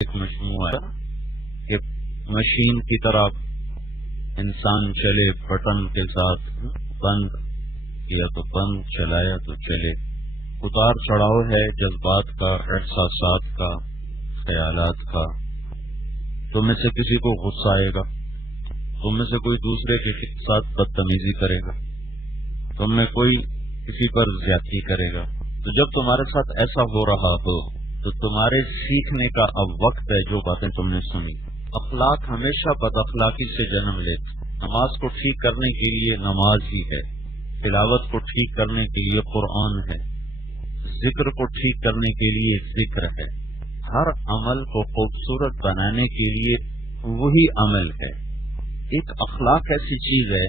ایک مجموعہ ہے کہ مشین کی طرح انسان چلے بٹن کے ساتھ، بند کیا تو بند، چلایا تو چلے. اتار چڑھاؤ ہے جذبات کا، احساسات کا، خیالات کا. تم میں سے کسی کو غصہ آئے گا، تم میں سے کوئی دوسرے کے ساتھ بدتمیزی کرے گا، تم میں کوئی کسی پر زیادتی کرے گا. تو جب تمہارے ساتھ ایسا ہو رہا ہو تو تمہارے سیکھنے کا اب وقت ہے جو باتیں تم نے سنی. اخلاق ہمیشہ بد اخلاقی سے جنم لیتے. نماز کو ٹھیک کرنے کے لیے نماز ہی ہے، تلاوت کو ٹھیک کرنے کے لیے قرآن ہے، ذکر کو ٹھیک کرنے کے لیے ذکر ہے. ہر عمل کو خوبصورت بنانے کے لیے وہی عمل ہے. ایک اخلاق ایسی چیز ہے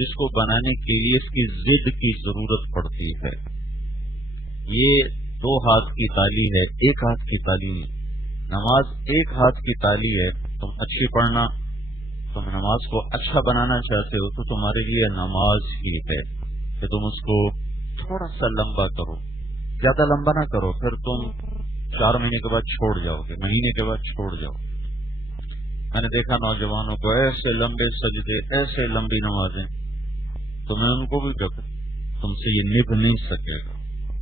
جس کو بنانے کے لیے اس کی ضد کی ضرورت پڑتی ہے. یہ دو ہاتھ کی تالی ہے، ایک ہاتھ کی تالی نہیں. نماز ایک ہاتھ کی تالی ہے. تم اچھی پڑھنا، تم نماز کو اچھا بنانا چاہتے ہو تو تمہارے لیے نماز ہی ہے کہ تم اس کو تھوڑا سا لمبا کرو، زیادہ لمبا نہ کرو، پھر تم 4 مہینے کے بعد چھوڑ جاؤ گے، مہینے کے بعد چھوڑ جاؤ. میں نے دیکھا نوجوانوں کو ایسے لمبے سجدے، ایسے لمبی نمازیں، تو میں ان کو بھی کہتا تم سے یہ نبھ نہیں سکے گا.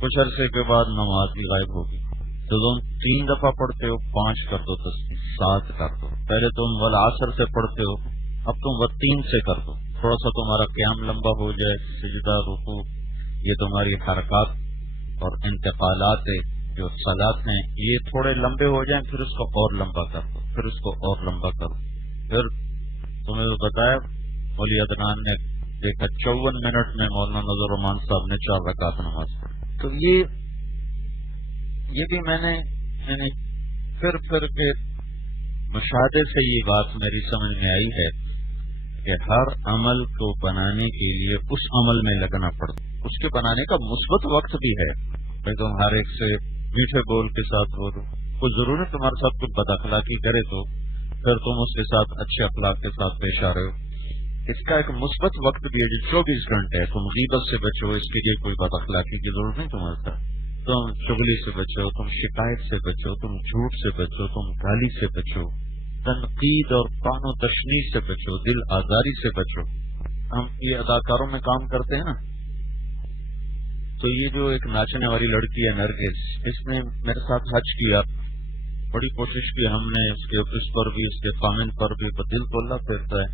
کچھ عرصے کے بعد نماز بھی غائب ہوگی. تو تم 3 دفعہ پڑھتے ہو، 5 کر دو، 7 کر دو. پہلے تم والعصر سے پڑھتے ہو، اب تم و3 سے کر دو. تھوڑا سا تمہارا قیام لمبا ہو جائے، سجدہ، رکوع، یہ تمہاری حرکات اور انتقالات جو صلات ہیں یہ تھوڑے لمبے ہو جائیں، پھر اس کو اور لمبا کر دو، پھر اس کو اور لمبا کرو. پھر تمہیں بتایا مولی عدنان نے دیکھا 54 منٹ میں مولانا نذر رحمان صاحب نے 4 رکعت نماز پڑھی. تو یہ بھی میں نے پھر کے مشاہدے سے یہ بات میری سمجھ میں آئی ہے کہ ہر عمل کو بنانے کے لیے اس عمل میں لگنا پڑتا. اس کے بنانے کا مثبت وقت بھی ہے. تم ہر ایک سے میٹھے بول کے ساتھ بولو، کوئی ضرور ہے تمہارے ساتھ کچھ بد اخلاقی کرے تو پھر تم اس کے ساتھ اچھے اخلاق کے ساتھ پیش آ رہے ہو. اس کا ایک مثبت وقت بھی ہے جو 24 گھنٹے ہے. تم غیبت سے بچو، اس کے لیے کوئی بد اخلاقی کی ضرورت نہیں تمہارے ساتھ. تم چغلی سے بچو، تم شکایت سے بچو، تم جھوٹ سے بچو، تم گالی سے بچو، تنقید اور طعن و تشنیع سے بچو، دل آزاری سے بچو. ہم یہ اداکاروں میں کام کرتے ہیں نا، تو یہ جو ایک ناچنے والی لڑکی ہے نرگس، اس نے میرے ساتھ حج کیا، بڑی کوشش کی ہم نے اس پر بھی، اس کے خامن پر بھی. دل تو اللہ پھیرتا ہے.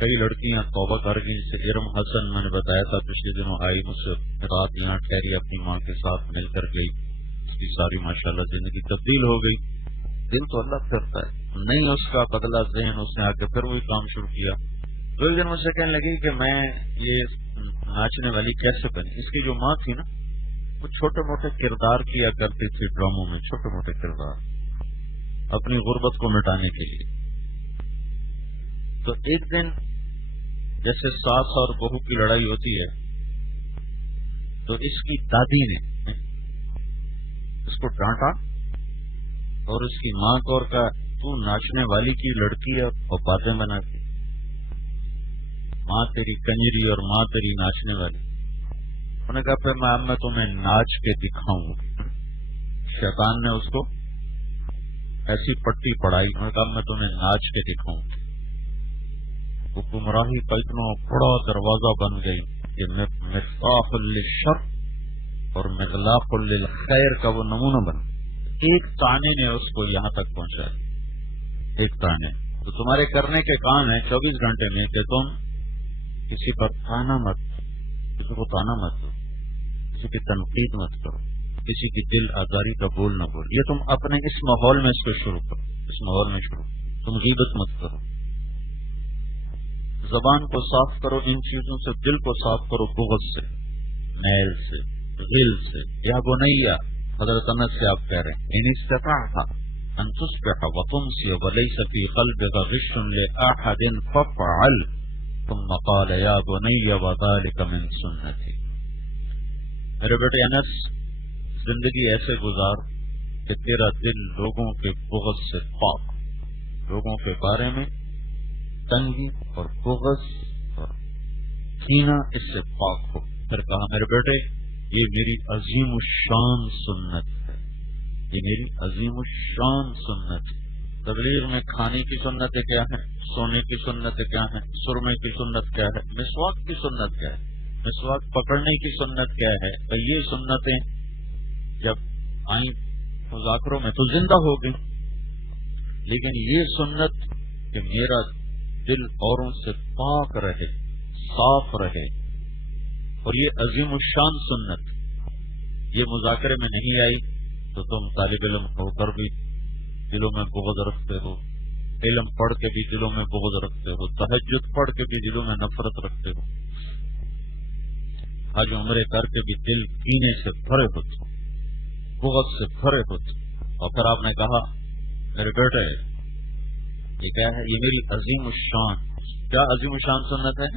کئی لڑکیاں توبہ کر گئی. جیسے ارم حسن میں نے بتایا تھا پچھلے دنوں آئی مجھ سے، رات یہاں ٹھہری، اپنی ماں کے ساتھ مل کر گئی. اس کی ساری ماشاءاللہ زندگی تبدیل ہو گئی. دل تو اللہ پھیرتا ہے. نہیں اس کا بدلا ذہن، اس نے آ کے پھر وہی کام شروع کیا. تو ایک دن مجھ سے کہنے لگی کہ میں یہ ناچنے والی کیسے بنی. اس کی جو ماں تھی نا، وہ چھوٹے موٹے کردار کیا کرتی تھی ڈراموں میں، چھوٹے موٹے کردار اپنی غربت کو مٹانے کے لیے. تو ایک دن جیسے ساس اور بہو کی لڑائی ہوتی ہے تو اس کی دادی نے اس کو ڈانٹا اور اس کی ماں کو اور کہا تو ناچنے والی کی لڑکی ہے اور باتیں بناتی، ماں تیری کنجری اور ماں تیری ناچنے والی. انہوں نے کہا پھر میں تمہیں ناچ کے دکھاؤں. شیطان نے اس کو ایسی پٹی پڑائی، انہوں نے کہا میں تمہیں ناچ کے دکھاؤں. وہ گمراہی کا اتنا بڑا دروازہ بن گئی کہ مفتاح للشر اور مغلاق للخیر کا وہ نمونہ بن. ایک تانے نے اس کو یہاں تک پہنچایا، ایک تانے. تو تمہارے کرنے کے کام ہیں 24 گھنٹے میں کہ تم کسی پر تانا مت، کسی کو تانا مت دو، کسی کی تنقید مت کرو، کسی کی دل آزاری کا بول نہ بول. یہ تم اپنے اس ماحول میں اس کو شروع کرو، اس ماحول میں شروع. تم غیبت مت کرو، زبان کو صاف کرو ان چیزوں سے، دل کو صاف کرو بغض سے، میل سے، غل سے. یا بنیا، حضرت انس سے آپ کہہ رہے ہیں ان استطعت ان تصبح وتمسی وليس في قلبك غش لأحد فافعل. ثم قال یا بنی وذلك من سنتی. میرے بیٹے انس، زندگی ایسے گزار کہ تیرا دل لوگوں کے بغض سے پاک، لوگوں کے بارے میں تنگی اور بغض اور کینہ اس سے پاک ہو. پھر کہا میرے بیٹے یہ میری عظیم الشان سنت ہے. یہ میری عظیم الشان سنت۔ تبلیغ میں کھانے کی سنتیں کیا ہیں، سونے کی سنتیں کیا ہیں، سرمے کی سنت کیا ہے، مسواک کی سنت کیا ہے، مسواک پکڑنے کی سنت کیا ہے۔ تو یہ سنتیں جب آئیں مذاکروں میں تو زندہ ہو گئی، لیکن یہ سنت کہ میرا دل اوروں سے پاک رہے، صاف رہے، اور یہ عظیم الشان سنت یہ مذاکرے میں نہیں آئی تو تم طالب علم ہو کر بھی دلوں میں بغض رکھتے ہو، علم پڑھ کے بھی دلوں میں بغض رکھتے ہو، تہجد پڑھ کے بھی دلوں میں نفرت رکھتے ہو، حج عمرے کر کے بھی دل کینے سے بھرے ہوتے، بغض سے بھرے ہوتے۔ اور پھر آپ نے کہا میرے بیٹے یہ کیا ہے، یہ میری عظیم الشان، کیا عظیم الشان سنت ہے؟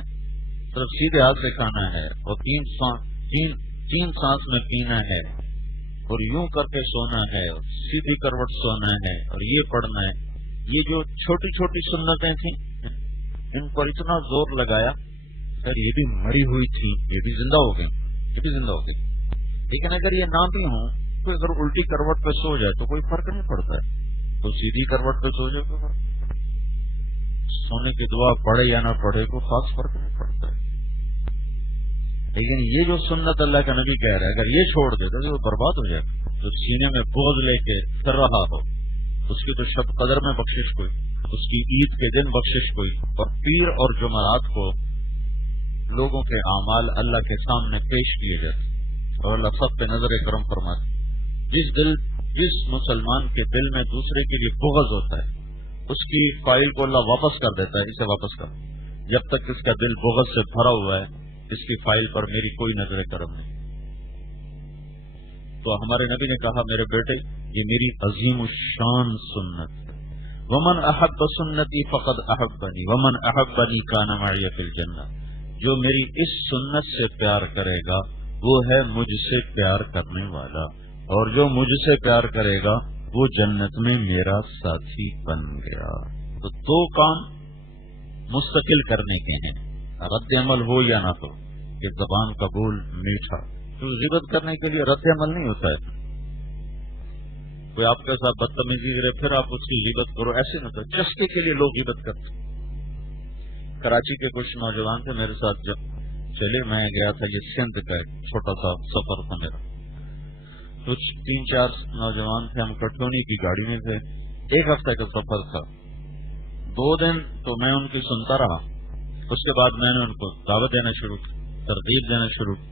صرف سیدھے ہاتھ سے کھانا ہے اور تین سانس میں پینا ہے اور یوں کر کے سونا ہے اور سیدھی کروٹ سونا ہے اور یہ پڑھنا ہے۔ یہ جو چھوٹی چھوٹی سنتیں تھیں ان پر اتنا زور لگایا، سر یہ بھی مری ہوئی تھی، یہ بھی زندہ ہو گئی، یہ بھی زندہ ہو گئی، لیکن اگر یہ نہ بھی ہوں تو اگر الٹی کروٹ پہ سو جائے تو کوئی فرق نہیں پڑتا ہے، تو سیدھی کروٹ پہ سو جائے کوئی فرق، سونے کی دعا پڑھے یا نہ پڑھے کو خاص فرق نہیں پڑتا ہے۔ لیکن یہ جو سنت اللہ کا نبی کہہ رہا ہے، اگر یہ چھوڑ دے تو وہ برباد ہو جائے گا۔ جو سینے میں بغض لے کے پھر رہا ہو اس کی تو شب قدر میں بخشش کوئی، اس کی عید کے دن بخشش کوئی، اور پیر اور جمعرات کو لوگوں کے اعمال اللہ کے سامنے پیش کیے جاتے اور اللہ سب پہ نظر کرم فرماتے۔ جس مسلمان کے دل میں دوسرے کے لیے بغض ہوتا ہے اس کی فائل کو اللہ واپس کر دیتا ہے، اسے واپس کر، جب تک اس کا دل بغض سے بھرا ہوا ہے اس کی فائل پر میری کوئی نظر کرم نہیں۔ تو ہمارے نبی نے کہا میرے بیٹے یہ میری عظیم الشان سنت ہے، ومن احب سنتی فقد احبنی ومن احبنی کان معی فی الجنہ، جو میری اس سنت سے پیار کرے گا وہ ہے مجھ سے پیار کرنے والا، اور جو مجھ سے پیار کرے گا وہ جنت میں میرا ساتھی بن گیا۔ تو دو کام مستقل کرنے کے ہیں، رد عمل ہو یا نہ ہو، کہ زبان کا بول میٹھا، تو غیبت کرنے کے لیے رد عمل نہیں ہوتا ہے، کوئی آپ کے ساتھ بدتمیزی کرے پھر آپ اس کی غیبت کرو، ایسے نہ کرو، چسکے کے لیے لوگ غیبت کرتے۔ کراچی کے کچھ نوجوان تھے میرے ساتھ، جب چلے میں گیا تھا، یہ سندھ کا ایک چھوٹا سا سفر تھا میرا، کچھ 3-4 نوجوان تھے، ہم کٹونی کی گاڑی میں تھے، 1 ہفتے کا سفر تھا، 2 دن تو میں ان کی سنتا رہا، اس کے بعد میں نے ان کو دعوت دینا شروع کی، ترغیب دینا شروع کی،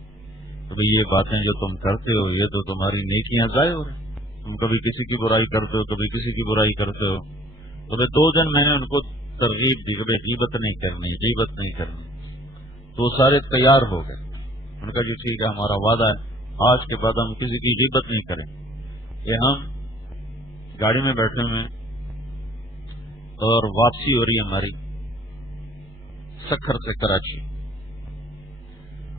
تو بھئی یہ باتیں جو تم کرتے ہو یہ تو تمہاری نیکیاں ضائع ہو رہی، تم کبھی کسی کی برائی کرتے ہو کبھی کسی کی برائی کرتے ہو۔ تو 2 دن میں نے ان کو ترغیب دی کہ بھئی غیبت نہیں کرنی، غیبت نہیں کرنی، تو سارے تیار ہو گئے، ان کا جو ٹھیک ہے ہمارا وعدہ ہے آج کے بعد ہم کسی کی غیبت نہیں کریں۔ یہ ہم گاڑی میں بیٹھے ہوئے اور واپسی ہو رہی ہے ہماری سکھر سے کراچی،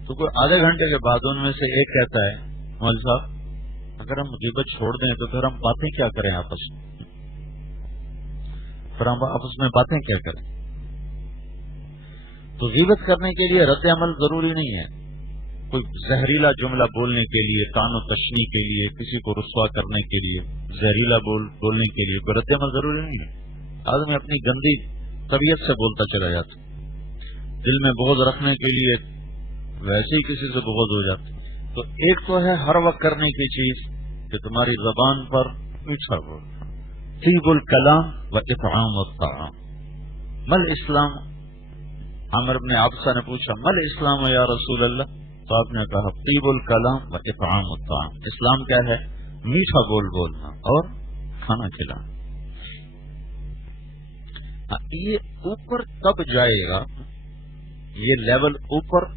تو کوئی آدھے گھنٹے کے بعد ان میں سے ایک کہتا ہے مولوی صاحب اگر ہم غیبت چھوڑ دیں تو پھر ہم باتیں کیا کریں آپس میں، پھر ہم آپس میں باتیں کیا کریں؟ تو غیبت کرنے کے لیے رد عمل ضروری نہیں ہے، کوئی زہریلا جملہ بولنے کے لیے، تان و تشنی کے لیے، کسی کو رسوا کرنے کے لیے، زہریلا بولنے کے لیے کوئی رد عمل ضروری نہیں ہے۔ آدمی اپنی گندی طبیعت سے بولتا چلا جاتا، دل میں بغض رکھنے کے لیے ویسے ہی کسی سے بغض ہو جاتا۔ تو ایک تو ہے ہر وقت کرنے کی چیز کہ تمہاری زبان پر میٹھا بول، طیب الکلام و اطعام الطعام۔ مل اسلام، عامر بن عابسہ نے پوچھا مل اسلام یا رسول اللہ، تو آپ نے کہا طیب الکلام و اطعام الطعام، اسلام کیا ہے؟ میٹھا بول بولنا اور کھانا کھلانا۔ یہ اوپر تب جائے گا، یہ لیول اوپر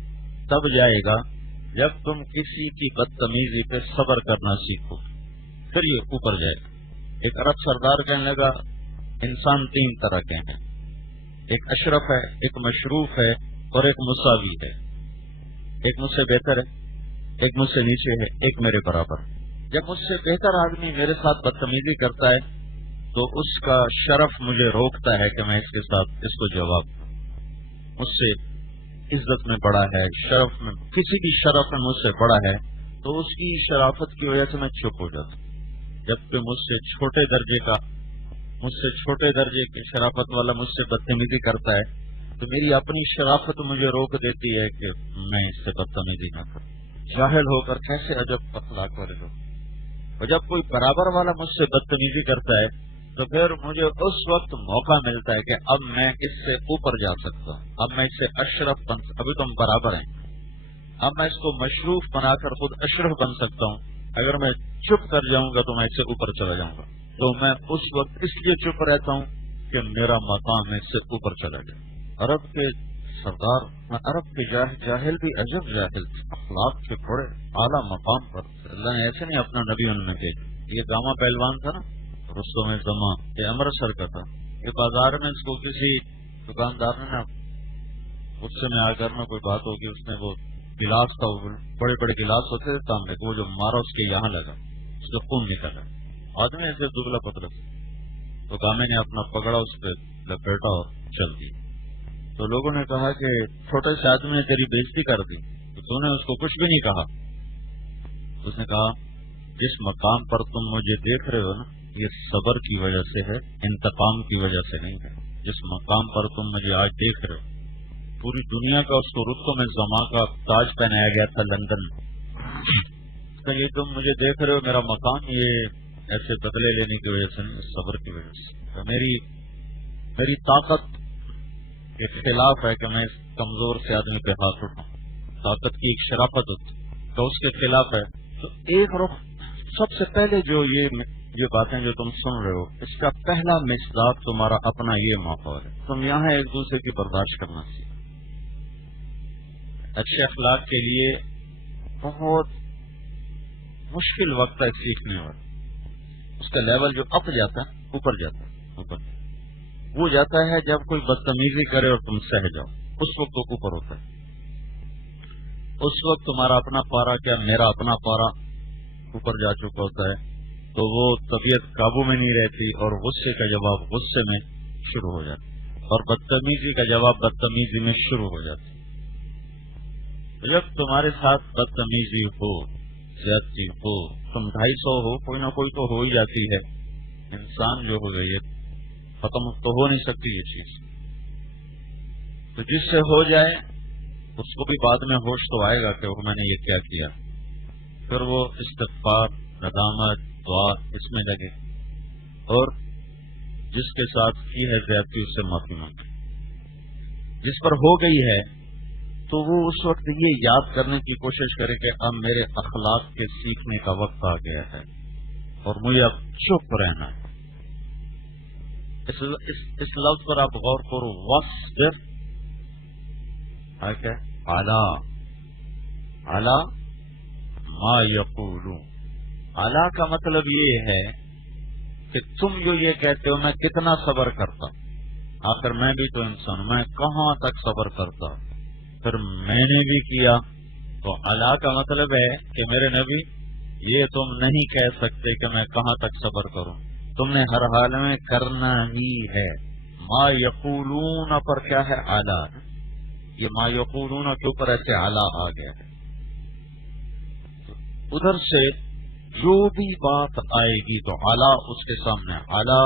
تب جائے گا جب تم کسی کی بدتمیزی پہ صبر کرنا سیکھو، پھر یہ اوپر جائے گا۔ ایک عرب سردار کہنے لگا انسان 3 طرح کے ہیں، ایک اشرف ہے، ایک مشروف ہے اور ایک مساوی ہے، ایک مجھ سے بہتر ہے، ایک مجھ سے نیچے ہے، ایک میرے برابر۔ جب مجھ سے بہتر آدمی میرے ساتھ بدتمیزی کرتا ہے تو اس کا شرف مجھے روکتا ہے کہ میں اس کے ساتھ اس کو جواب دوں، مجھ سے عزت میں بڑا ہے، شرف میں، کسی بھی شرف میں مجھ سے بڑا ہے تو اس کی شرافت کی وجہ سے میں چپ ہو جاتا ہوں، جبکہ مجھ سے چھوٹے درجے کی شرافت والا مجھ سے بدتمیزی کرتا ہے تو میری اپنی شرافت مجھے روک دیتی ہے کہ میں اس سے بدتمیزی نہ کروں. جاہل ہو کر کیسے عجب اخلاق والے لوگ. اور جب کوئی برابر والا مجھ سے بدتمیزی کرتا ہے تو پھر مجھے اس وقت موقع ملتا ہے کہ اب میں اس سے اوپر جا سکتا ہوں, اب میں اس سے اشرف ابھی تم برابر ہیں, اب میں اس کو مشروف بنا کر خود اشرف بن سکتا ہوں. اگر میں چپ کر جاؤں گا تو میں اس سے اوپر چلا جاؤں گا, تو میں اس وقت اس لیے چپ رہتا ہوں کہ میرا مقام اس سے اوپر چلا جائے. عرب کے سردار, عرب کے جاہل بھی عجب جاہل, اخلاق کے بڑے اعلیٰ مقام پر. اللہ نے ایسے نہیں اپنا نبی ان میں بھیجا. یہ گاما پہلوان تھا نا, رستم زما, یہ امرتسر کا تھا. یہ بازار میں اس کو کسی دکاندار نے نا غصے میں آ کر میں کوئی بات ہوگی, اس نے وہ گلاس تھا, بڑے بڑے گلاس ہوتے تھے سامنے, وہ جو مارا اس کے یہاں لگا, اس کا خون نکلا. آدمی ایسے دبلا پتلا, تو گامے نے اپنا پکڑا, اس پہ لپیٹا اور چل دی. تو لوگوں نے کہا کہ چھوٹے سے آدمی نے تیری بےزتی کر دی, تو نے اس کو کچھ بھی نہیں کہا. اس نے کہا جس مقام پر تم مجھے دیکھ رہے ہو نا, یہ صبر کی وجہ سے ہے, انتقام کی وجہ سے نہیں ہے. جس مقام پر تم مجھے آج دیکھ رہے ہو, پوری دنیا کا اس کو رستم زما کا تاج پہنایا گیا تھا لندن میں. یہ تم مجھے دیکھ رہے ہو, میرا مقام یہ ایسے بدلے لینے کی وجہ سے نہیں, صبر کی وجہ سے. تو میری طاقت کے خلاف ہے کہ میں اس کمزور سے آدمی پہ ہاتھ اٹھاؤں. طاقت کی ایک شرافت ہوتی تو اس کے خلاف ہے. تو ایک رخ سب سے پہلے جو یہ باتیں جو تم سن رہے ہو, اس کا پہلا مصداق تمہارا اپنا یہ ماحول ہے. تم یہاں ایک دوسرے کی برداشت کرنا سیکھو. اچھے اخلاق کے لیے بہت مشکل وقت ہے سیکھنے والا. اس کا لیول جو اپ جاتا ہے, اوپر جاتا ہے, اوپر وہ جاتا ہے جب کوئی بدتمیزی کرے اور تم سہ جاؤ, اس وقت وہ اوپر ہوتا ہے. اس وقت تمہارا اپنا پارا, کیا میرا اپنا پارا اوپر جا چکا ہوتا ہے. تو وہ طبیعت قابو میں نہیں رہتی, اور غصے کا جواب غصے میں شروع ہو جاتا, اور بدتمیزی کا جواب بدتمیزی میں شروع ہو جاتا. جب تمہارے ساتھ بدتمیزی ہو, زیادتی ہو, تم 250 ہو, کوئی نہ کوئی تو ہو ہی جاتی ہے. انسان جو ہو گئی ختم تو ہو نہیں سکتی یہ چیز. تو جس سے ہو جائے اس کو بھی بعد میں ہوش تو آئے گا کہ وہ میں نے یہ کیا کیا. پھر وہ استغفار, ندامت, دعا اس میں لگے, اور جس کے ساتھ کی ہے زیادتی اس سے معافی مانگے. جس پر ہو گئی ہے تو وہ اس وقت یہ یاد کرنے کی کوشش کرے کہ اب میرے اخلاق کے سیکھنے کا وقت آ گیا ہے اور مجھے اب چپ رہنا ہے. اس لفظ پر آپ غور کرو, وصبر علی ما یقولون. علی کا مطلب یہ ہے کہ تم جو یہ کہتے ہو میں کتنا صبر کرتا, آخر میں بھی تو انسان ہوں, میں کہاں تک صبر کرتا, پھر میں نے بھی کیا. تو علی کا مطلب ہے کہ میرے نبی یہ تم نہیں کہہ سکتے کہ میں کہاں تک صبر کروں, تم نے ہر حال میں کرنا ہی ہے. ما یقولون پر کیا ہے, اعلی. یہ ما یقولون کے اوپر ایسے اعلی آ گیا ہے. ادھر سے جو بھی بات آئے گی تو اعلی اس کے سامنے, اعلی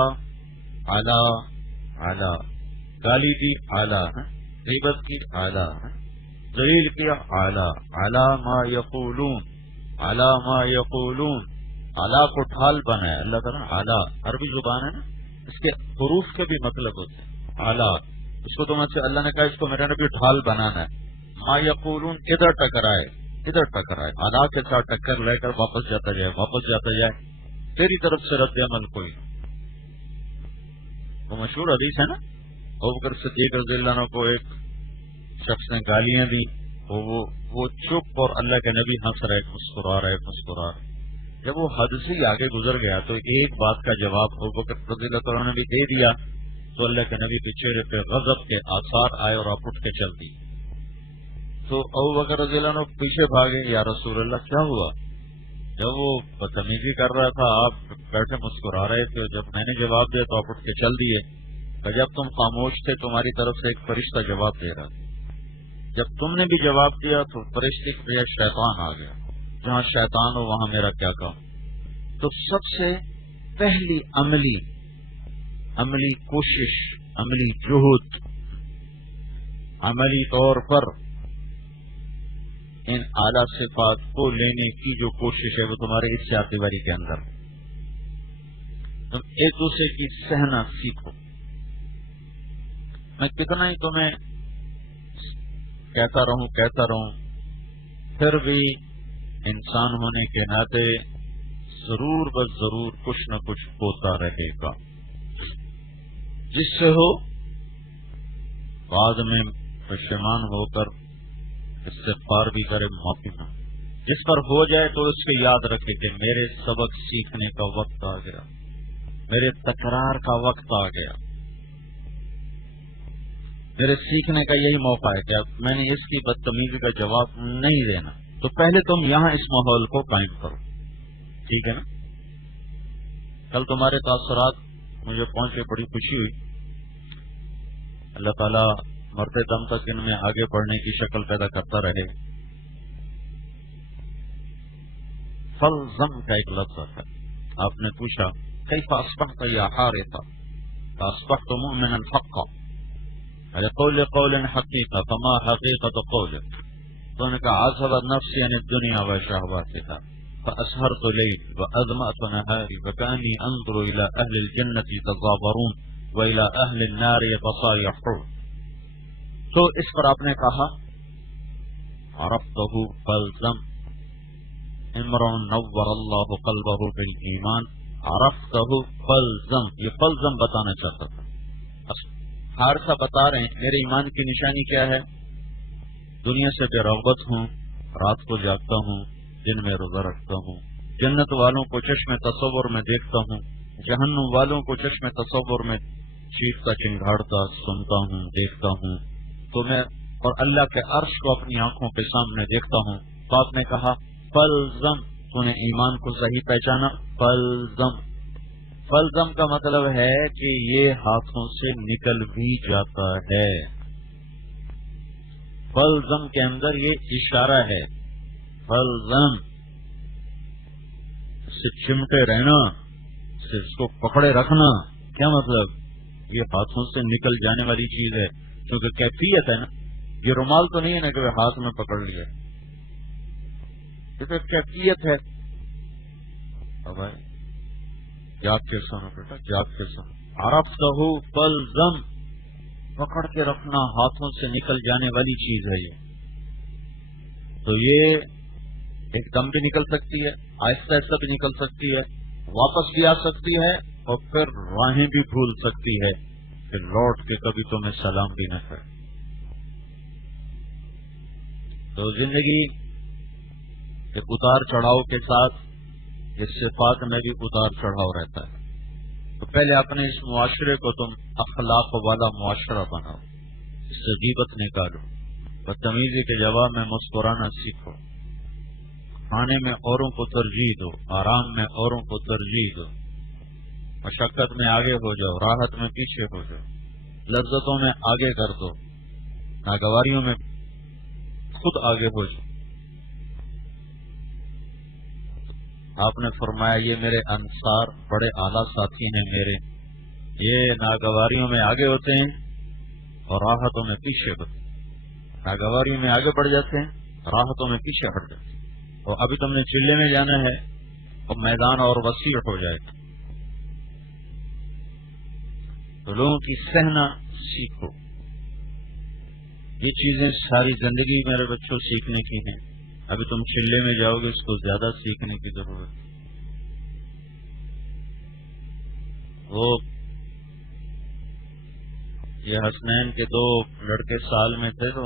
اعلی اعلی. گالی دی اعلی, غیبت کی اعلی, ذلیل کیا اعلی. اعلی ما یقولون, اعلی ما یقولون. اعلیٰ کو ڈھال بنا ہے اللہ تعالیٰ. اعلیٰ عربی زبان ہے نا, اس کے حروف کے بھی مطلب ہوتے ہیں. اعلیٰ اس کو تو مجھ سے اللہ نے کہا اس کو میرے نبی ڈھال بنانا ہے. ما یقولون ادھر ٹکرائے, ادھر ٹکرائے, اعلیٰ کے ساتھ ٹکر لے کر واپس جاتا جائے, واپس جاتا جائے, تیری طرف سے رد عمل کوئی. وہ مشہور حدیث ہے نا, ابوبکر صدیق رضی اللہ عنہ کو ایک شخص نے گالیاں دی, وہ چپ, اور اللہ کے نبی ہنس رہے, مسکرا رہے. جب وہ حد سے آگے گزر گیا تو ایک بات کا جواب ابوبکر رضی اللہ عنہ نے بھی دے دیا, تو اللہ کے نبی کے چہرے پہ غضب کے آثار آئے اور آپ اٹھ کے چل دی. تو ابوبکر رضی اللہ عنہ پیچھے بھاگے, یا رسول اللہ کیا ہوا؟ جب وہ بدتمیزی کر رہا تھا آپ بیٹھے مسکرا رہے تھے, جب میں نے جواب دیا تو آپ اٹھ کے چل دیے. جب تم خاموش تھے تمہاری طرف سے ایک فرشتہ جواب دے رہا تھا, جب تم نے بھی جواب دیا تو فرشتے کے شیطان آ گیا, جہاں شیطان ہو وہاں میرا کیا کام. تو سب سے پہلی عملی کوشش، عملی جہد، عملی طور پر ان اعلیٰ صفات کو لینے کی جو کوشش ہے وہ تمہارے اس چار دیواری کے اندر۔ تم ایک دوسرے کی سہنا سیکھو۔ میں کتنا ہی تمہیں کہتا رہوں پھر بھی انسان ہونے کے ناطے ضرور بس ضرور کچھ نہ کچھ ہوتا رہے گا، جس سے ہو بعد میں پشیمان ہو کر استغفار بھی کرے، معافی نہ، جس پر ہو جائے تو اس کو یاد رکھے کہ میرے سبق سیکھنے کا وقت آ گیا، میرے تکرار کا وقت آ گیا، میرے سیکھنے کا یہی موقع ہے کہ میں نے اس کی بدتمیزی کا جواب نہیں دینا۔ تو پہلے تم یہاں اس ماحول کو قائم کرو، ٹھیک ہے نا؟ کل تمہارے تاثرات مجھے پہنچے، بڑی خوشی ہوئی۔ اللہ تعالیٰ مرتے دم تک ان میں آگے بڑھنے کی شکل پیدا کرتا رہے۔ فلزم کا ایک لفظ ہے، آپ نے پوچھا کیف اصبحت یا حارث؟ اصبحت مؤمنا حقا، لقول قول حقیقہ فما حقیقت قولک؟ تو انہوں نے کہا عذبت نفسی عن الدنیا وشہواتها فأسہرت لیل وأظمأت نہاری وکانی انظر الى اہل الجنة تضابرون وإلى اہل النار يتصايحون۔ تو اس پر آپ نے کہا عرفتہ فلزم امرؤ نور اللہ قلبہ بالایمان، عرفتہ فلزم، یہ فلزم بتانا چاہتا تھا۔ حارثہ بتا رہے ہیں میرے ایمان کی نشانی کیا ہے؟ دنیا سے بے رغبت ہوں، رات کو جاگتا ہوں، دن میں روزہ رکھتا ہوں، جنت والوں کو چشم تصور میں دیکھتا ہوں، جہنم والوں کو چشم تصور میں چیختا چنگھاڑتا سنتا ہوں، دیکھتا ہوں، تو میں اور اللہ کے عرش کو اپنی آنکھوں کے سامنے دیکھتا ہوں۔ تو آپ نے کہا فلزم، تو نے ایمان کو صحیح پہچانا۔ فلزم، فلزم کا مطلب ہے کہ یہ ہاتھوں سے نکل بھی جاتا ہے۔ فلزم کے اندر یہ اشارہ ہے، فلزم سے چمٹے رہنا، سے اس کو پکڑے رکھنا۔ کیا مطلب؟ یہ ہاتھوں سے نکل جانے والی چیز ہے، کیونکہ کیفیت ہے نا، یہ رومال تو نہیں ہے نا کہ ہاتھ میں پکڑ لیا، یہ تو کیفیت ہے۔ جاگ کے سنو بیٹا، جاگ کے سنو۔ عرفتہ فلزم، پکڑ کے رکھنا، ہاتھوں سے نکل جانے والی چیز ہے یہ۔ تو یہ ایک دم بھی نکل سکتی ہے، آہستہ آہستہ بھی نکل سکتی ہے، واپس بھی آ سکتی ہے، اور پھر راہیں بھی بھول سکتی ہے، پھر لوٹ کے کبھی تمہیں سلام بھی نہ کرے۔ تو زندگی کے اتار چڑھاؤ کے ساتھ اس صفات میں بھی اتار چڑھاؤ رہتا ہے۔ تو پہلے اپنے اس معاشرے کو تم اخلاق والا معاشرہ بناؤ، اس سے غیبت نکالو، بدتمیزی کے جواب میں مسکرانا سیکھو، کھانے میں اوروں کو ترجیح دو، آرام میں اوروں کو ترجیح دو، مشقت میں آگے ہو جاؤ، راحت میں پیچھے ہو جاؤ، لذتوں میں آگے کر دو، ناگواریوں میں خود آگے ہو جاؤ۔ آپ نے فرمایا یہ میرے انصار بڑے اعلیٰ ساتھی ہیں میرے، یہ ناگواریوں میں آگے ہوتے ہیں اور راحتوں میں پیچھے ہوتے ہیں، ناگواریوں میں آگے بڑھ جاتے ہیں، راحتوں میں پیچھے ہٹ جاتے ہیں۔ اور ابھی تم نے چلے میں جانا ہے اور میدان اور وسیع ہو جائے گا، تو لوگوں کی سہنا سیکھو۔ یہ چیزیں ساری زندگی میرے بچوں سیکھنے کی ہیں، ابھی تم چلے میں جاؤ گے، اس کو زیادہ سیکھنے کی ضرورت ہے۔ وہ یہ حسنین کے دو لڑکے سال میں تھے، تو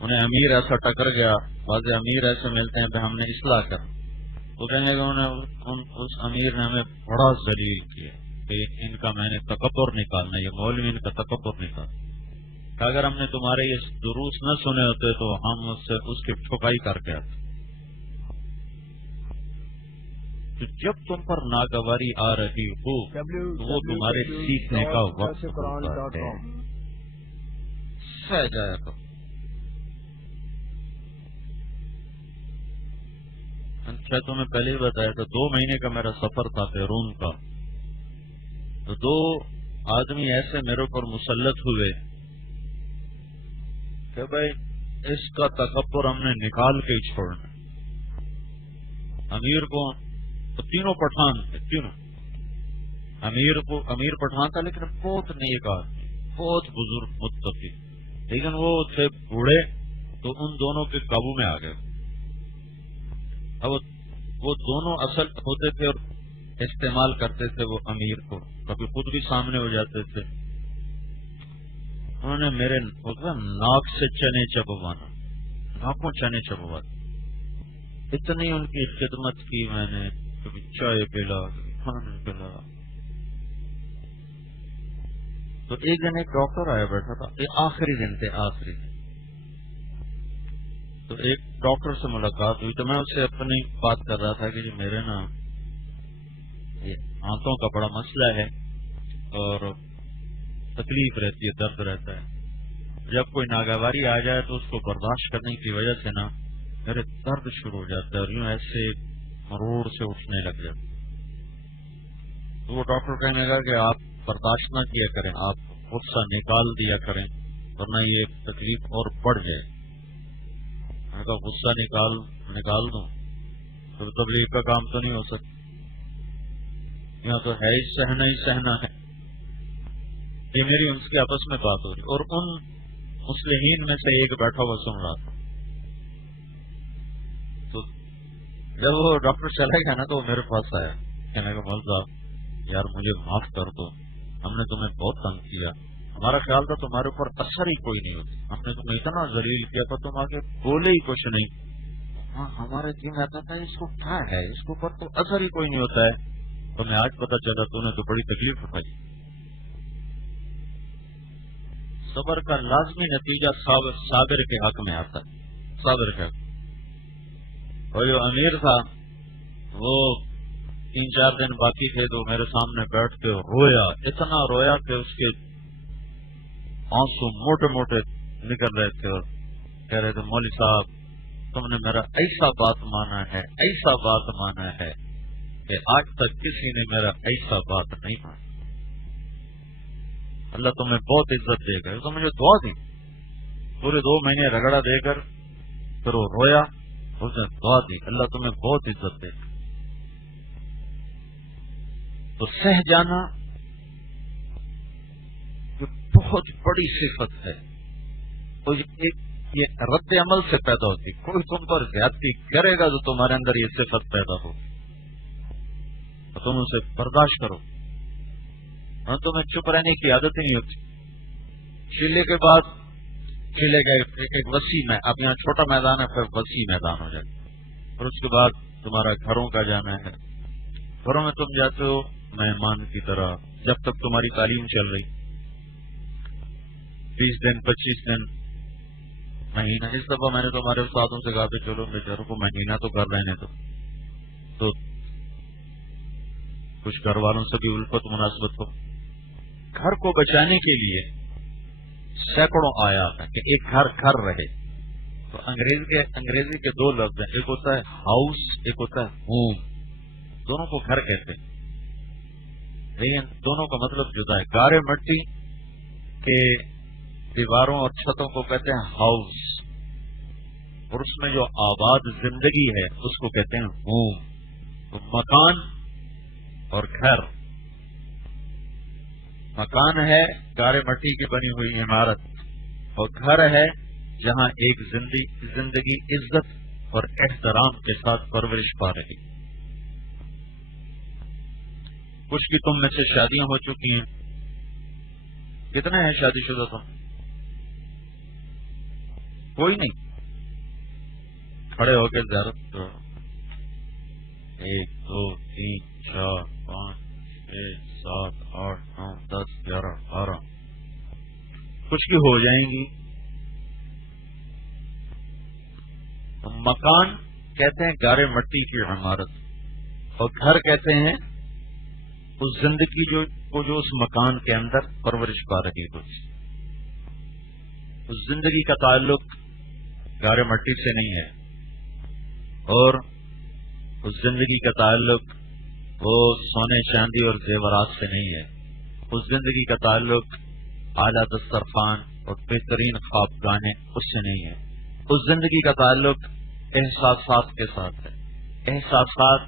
انہیں امیر ایسا ٹکر گیا، بعض امیر ایسے ملتے ہیں کہ ہم نے اصلاح کر، تو کہنے لگے اس امیر نے ہمیں بڑا ذلیل کیا کہ ان کا میں نے تکبر نکالنا، یہ مولوی ان کا تکبر نکالنا، کہ اگر ہم نے تمہارے یہ دروس نہ سنے ہوتے تو ہم اس کی ٹھکائی کر کے آتے۔ تو جب تم پر ناگواری آ رہی ہو تو وہ تمہارے سیکھنے کا وقت ہوتا ہے، سہ جایا کرو۔ شاید تمہیں پہلے ہی بتایا تھا، 2 مہینے کا میرا سفر تھا بیرون کا، تو 2 آدمی ایسے میرے اوپر مسلط ہوئے کہ بھائی اس کا تکبر ہم نے نکال کے ہی چھوڑنا. امیر کو تو تینوں پٹھان تھے، تینوں. امیر پٹھان تھا لیکن بہت نیک آدمی، بہت بزرگ متقی، لیکن وہ تھے بوڑھے، تو ان دونوں کے قابو میں آ گئے. اب وہ دونوں اصل ہوتے تھے اور استعمال کرتے تھے وہ امیر کو، کبھی خود بھی سامنے ہو جاتے تھے. انہوں نے میرے ناک سے چنے چبوانا، ناکوں چنے چبوانا. اتنی ان کی خدمت کی میں نے، کبھی چائے پلا، کھانا پلا. تو ایک دن ایک ڈاکٹر آیا بیٹھا تھا، یہ آخری دن تھے، آخری دن. تو ایک ڈاکٹر سے ملاقات ہوئی، تو میں اس سے اپنی بات کر رہا تھا کہ جو میرے نا یہ آنتوں کا بڑا مسئلہ ہے اور تکلیف رہتی ہے، درد رہتا ہے. جب کوئی ناگواری آ جائے تو اس کو برداشت کرنے کی وجہ سے نا میرے درد شروع ہو جاتا ہے اور یوں ایسے مروڑ سے اٹھنے لگ جاتا. تو وہ ڈاکٹر کہنے لگا کہ آپ برداشت نہ کیا کریں، آپ غصہ نکال دیا کریں ورنہ یہ تکلیف اور بڑھ جائے. میں نے کہا غصہ نکال دوں تو تبلیغ کا کام تو نہیں ہو سکتا، یہاں تو ہے ہی سہنا ہے. یہ میری ان کے آپس میں بات ہو رہی اور ان مصلحین میں سے ایک بیٹھا ہوا سن رہا تھا. تو جب وہ ڈاکٹر چلا گیا نا تو وہ میرے پاس آیا، کہنے لگا مول صاحب یار مجھے معاف کر دو، ہم نے تمہیں بہت تنگ کیا، ہمارا خیال تھا تمہارے اوپر اثر ہی کوئی نہیں ہوتا، ہم نے تمہیں اتنا ذلیل کیا تھا تم آگے بولے ہی کچھ نہیں. ہاں ہمارے جی میں آتا تھا اس کو کیا ہے، اس کے اوپر تو اثر ہی کوئی نہیں ہوتا ہے. تو میں آج پتا چلا تو نے تو بڑی تکلیف اٹھائی. صبر کا لازمی نتیجہ صابر کے حق میں آتا ہے، صابر کے حق. اور جو امیر تھا وہ 3-4 دن باقی تھے تو میرے سامنے بیٹھ کے رویا، اتنا رویا کہ اس کے آنسو موٹے موٹے نکل رہے تھے اور کہہ رہے تھے مولوی صاحب تم نے میرا ایسا بات مانا ہے کہ آج تک کسی نے میرا ایسا بات نہیں مانا. اللہ تمہیں بہت عزت دے گا. تو مجھے دعا دی، پورے 2 مہینے رگڑا دے کر پھر وہ رویا، اس نے دعا دی اللہ تمہیں بہت عزت دے گا. تو سہ جانا یہ بہت بڑی صفت ہے، تو یہ رد عمل سے پیدا ہوتی. کوئی تم پر زیادتی کرے گا تو تمہارے اندر یہ صفت پیدا ہو، تو تم اسے برداشت کرو. ہاں تمہیں چپ رہنے کی عادت ہی نہیں ہوتی. چلے کے بعد چلے گئے ایک وسیع میں، اب یہاں چھوٹا میدان ہے پھر وسیع میدان ہو جائے، اور اس کے بعد تمہارا گھروں کا جانا ہے. گھروں میں تم جاتے ہو مہمان کی طرح، جب تک تمہاری تعلیم چل رہی 20 دن 25 دن مہینہ. اس دفعہ میں نے تمہارے استادوں سے کہا کہ چلو بیچاروں کو مہینہ تو گھر رہنے دو، تو کچھ گھر والوں سے بھی الفت مناسبت ہو. گھر کو بچانے کے لیے سینکڑوں آیات ہیں کہ ایک گھر رہے. تو انگریزی کے 2 لفظ ہیں، ایک ہوتا ہے ہاؤس، ایک ہوتا ہے ہوم. دونوں کو گھر کہتے ہیں لیکن دونوں کا مطلب جدا ہے. گارے مٹی کے دیواروں اور چھتوں کو کہتے ہیں ہاؤس، اور اس میں جو آباد زندگی ہے اس کو کہتے ہیں ہوم. تو مکان اور گھر، مکان ہے گارے مٹی کی بنی ہوئی عمارت، اور گھر ہے جہاں ایک زندگی عزت اور احترام کے ساتھ پرورش پا رہی. کچھ کی تم میں سے شادیاں ہو چکی ہیں، کتنے ہیں شادی شدہ تم؟ کوئی نہیں. کھڑے ہو کے زیارت کرو. 1 2 3 4 5 6 7 8 9 10 11 12 کچھ کی ہو جائیں گی. مکان کہتے ہیں گارے مٹی کی عمارت، اور گھر کہتے ہیں اس زندگی جو اس مکان کے اندر پرورش پا رہی ہو. اس زندگی کا تعلق گارے مٹی سے نہیں ہے، اور اس زندگی کا تعلق وہ سونے چاندی اور زیورات سے نہیں ہے، اس زندگی کا تعلق اعلیٰ دسترخوان اور بہترین خوابگاہیں اس سے نہیں ہے، اس زندگی کا تعلق احساسات کے ساتھ ہے۔ احساسات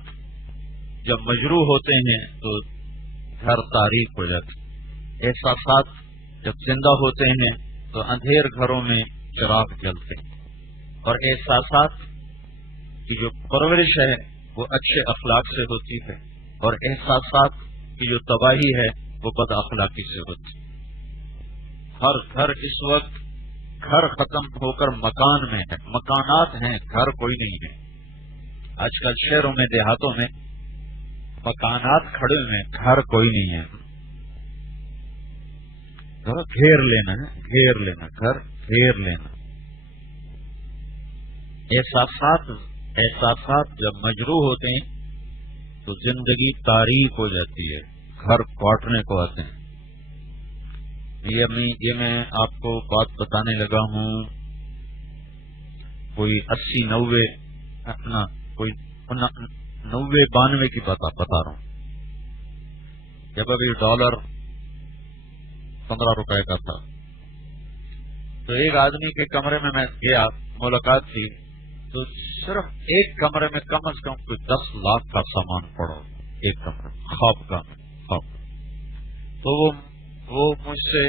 جب مجروح ہوتے ہیں تو گھر تاریک ہو جاتے ہیں، احساسات جب زندہ ہوتے ہیں تو اندھیر گھروں میں چراغ جلتے ہیں، اور احساسات کی جو پرورش ہے وہ اچھے اخلاق سے ہوتی ہے، اور احساسات کی جو تباہی ہے وہ بد اخلاقی سے ہوتی ہے۔ ہر گھر اس وقت گھر ختم ہو کر مکان میں ہے، مکانات ہیں، گھر کوئی نہیں ہے۔ آج کل شہروں میں دیہاتوں میں مکانات کھڑے ہوئے ہیں، گھر کوئی نہیں ہے۔ گھیر لینا ہے، گھیر لینا، گھر گھیر لینا۔ احساسات جب مجروح ہوتے ہیں تو زندگی تاریک ہو جاتی ہے، گھر کاٹنے کو آتے ہیں۔ یہ میں آپ کو بات بتانے لگا ہوں کوئی 80-90 اپنا کوئی 90-92 کی بتا رہا ہوں، جب ابھی ڈالر 15 روپے کا تھا، تو ایک آدمی کے کمرے میں گیا، ملاقات تھی، تو صرف ایک کمرے میں کم از کم کوئی 10 لاکھ کا سامان پڑا، ایک کمرے خواب کا خواب۔ تو وہ مجھ سے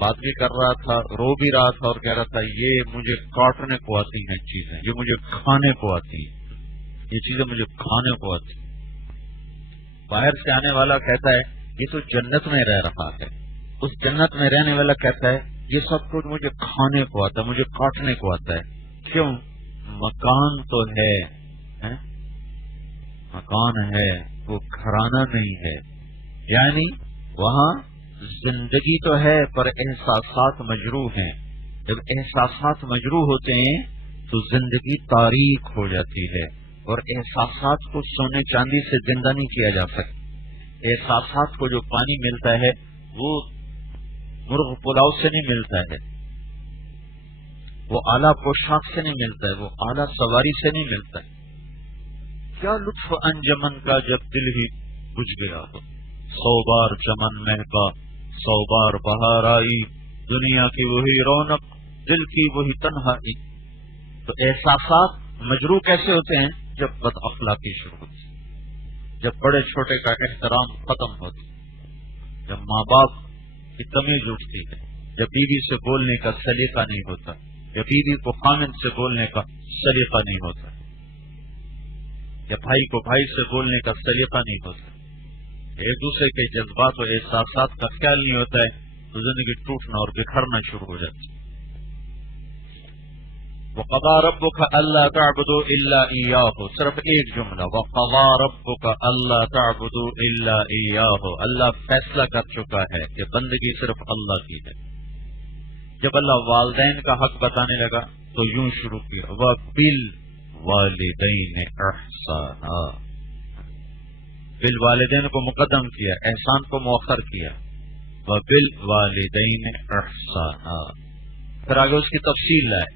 بات بھی کر رہا تھا، رو بھی رہا تھا، اور کہہ رہا تھا یہ مجھے کاٹنے کو آتی ہیں چیزیں، یہ مجھے کھانے کو آتی ہیں، یہ چیزیں مجھے کھانے کو آتی ہیں۔ باہر سے آنے والا کہتا ہے یہ تو جنت میں رہ رہا ہے، اس جنت میں رہنے والا کہتا ہے یہ سب کچھ مجھے کھانے کو آتا ہے، مجھے کاٹنے کو آتا ہے۔ کیوں؟ مکان تو ہے، مکان ہے، وہ گھرانہ نہیں ہے، یعنی وہاں زندگی تو ہے پر احساسات مجروح ہیں۔ جب احساسات مجروح ہوتے ہیں تو زندگی تاریک ہو جاتی ہے، اور احساسات کو سونے چاندی سے زندہ نہیں کیا جا سکتا۔ احساسات کو جو پانی ملتا ہے وہ مرغ پلاؤ سے نہیں ملتا ہے، وہ اعلیٰ پوشاک سے نہیں ملتا ہے، وہ اعلیٰ سواری سے نہیں ملتا ہے۔ کیا لطف انجمن کا جب دل ہی بجھ گیا ہو، 100 بار چمن مہکا 100 بار بہار آئی، دنیا کی وہی رونق دل کی وہی تنہائی۔ تو احساسات مجروح کیسے ہوتے ہیں؟ جب بد اخلاقی شروع ہوتی، جب بڑے چھوٹے کا احترام ختم ہوتی، جب ماں باپ کی تمیز اٹھتی ہے، جب بیوی سے بولنے کا سلیقہ نہیں ہوتا، جب بیوی کو خامن سے بولنے کا سلیقہ نہیں ہوتا، جب بھائی کو بھائی سے بولنے کا سلیقہ نہیں ہوتا، ایک دوسرے کے جذبات و احساسات کا خیال نہیں ہوتا ہے، تو زندگی ٹوٹنا اور بکھرنا شروع ہو جاتی ہے۔ وَقَضَىٰ رَبُّكَ أَلَّا تَعْبُدُوا إِلَّا إِيَّاهُ، صرف ایک جملہ، وَقَضَىٰ رَبُّكَ أَلَّا تَعْبُدُوا إِلَّا إِيَّاهُ۔ اللہ فیصلہ کر چکا ہے کہ بندگی صرف اللہ کی ہے۔ جب اللہ والدین کا حق بتانے لگا تو یوں شروع کیا، وَبِالْوَالِدَيْنِ إِحْسَانًا، بالوالدین کو مقدم کیا، احسان کو مؤخر کیا، وَبِالْوَالِدَيْنِ إِحْسَانًا۔ پھر آگے اس کی تفصیل لائے،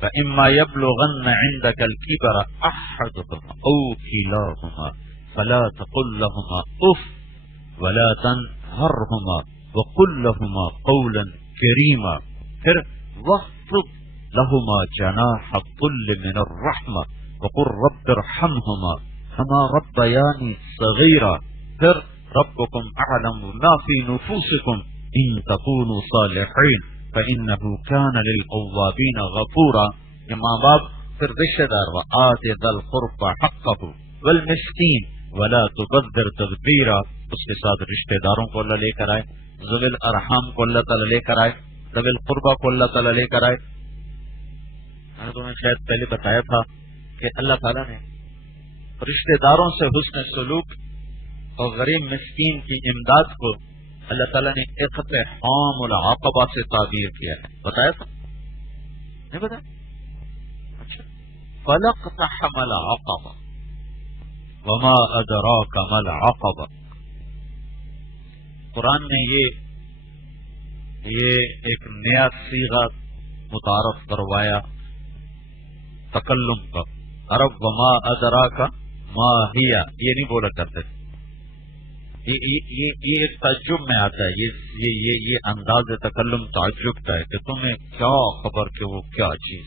فَإِمَّا يَبْلُغَنَّ عِندَكَ الْكِبَرَ أَحَدُهُمَا أَوْ كِلَاهُمَا فَلَا تَقُل لَّهُمَا أُفٍّ وَلَا تَنْهَرْهُمَا وَقُل لَّهُمَا قَوْلًا كَرِيمًا۔ پھر وَاخْفِضْ لَهُمَا جَنَاحَ الذُّلِّ مِنَ الرَّحْمَةِ وَقُل رَّبِّ ارْحَمْهُمَا كَمَا رَبَّيَانِي صَغِيرًا۔ پھر رَبُّكُمْ أَعْلَمُ مَا فِي نُفُوسِكُمْ إِن تَكُونُوا صَالِحِينَ فَإِنَّهُ كَانَ لِلْأَوَّابِينَ غَفُورًا۔ یہ ماں باپ پھر رشتہ دار، وَآتِ ذَا الْقُرْبَى حَقَّهُ وَالْمِسْكِينَ وَلَا تُبَذِّرْ تَبْذِيرًا۔ اس کے ساتھ رشتہ داروں کو اللہ لے کر آئے، ذوی الارحام کو اللہ تعالیٰ لے کر آئے، ذوی القربہ کو اللہ تعالیٰ لے کر آئے۔ میں نے تمہیں شاید پہلے بتایا تھا کہ اللہ تعالیٰ نے رشتہ داروں سے حسن سلوک اور غریب مسکین کی امداد کو اللہ تعالیٰ نے اقتحام العقبہ سے تعبیر کیا ہے۔ بتایا تھا؟ نہیں بتایا؟ اچھا، فَلَاقْتَحَمَ الْعَقَبَةَ وَمَا أَدْرَاكَ مَا الْعَقَبَةُ۔ قرآن نے یہ ایک نیا صیغہ متعارف کروایا تکلم کا، عرب وما ادراک ما ہی یہ نہیں بولا کرتے تھے. یہ ایک تعجب میں آتا ہے. یہ انداز تکلم تعجب کا ہے کہ تمہیں کیا خبر کہ وہ کیا چیز.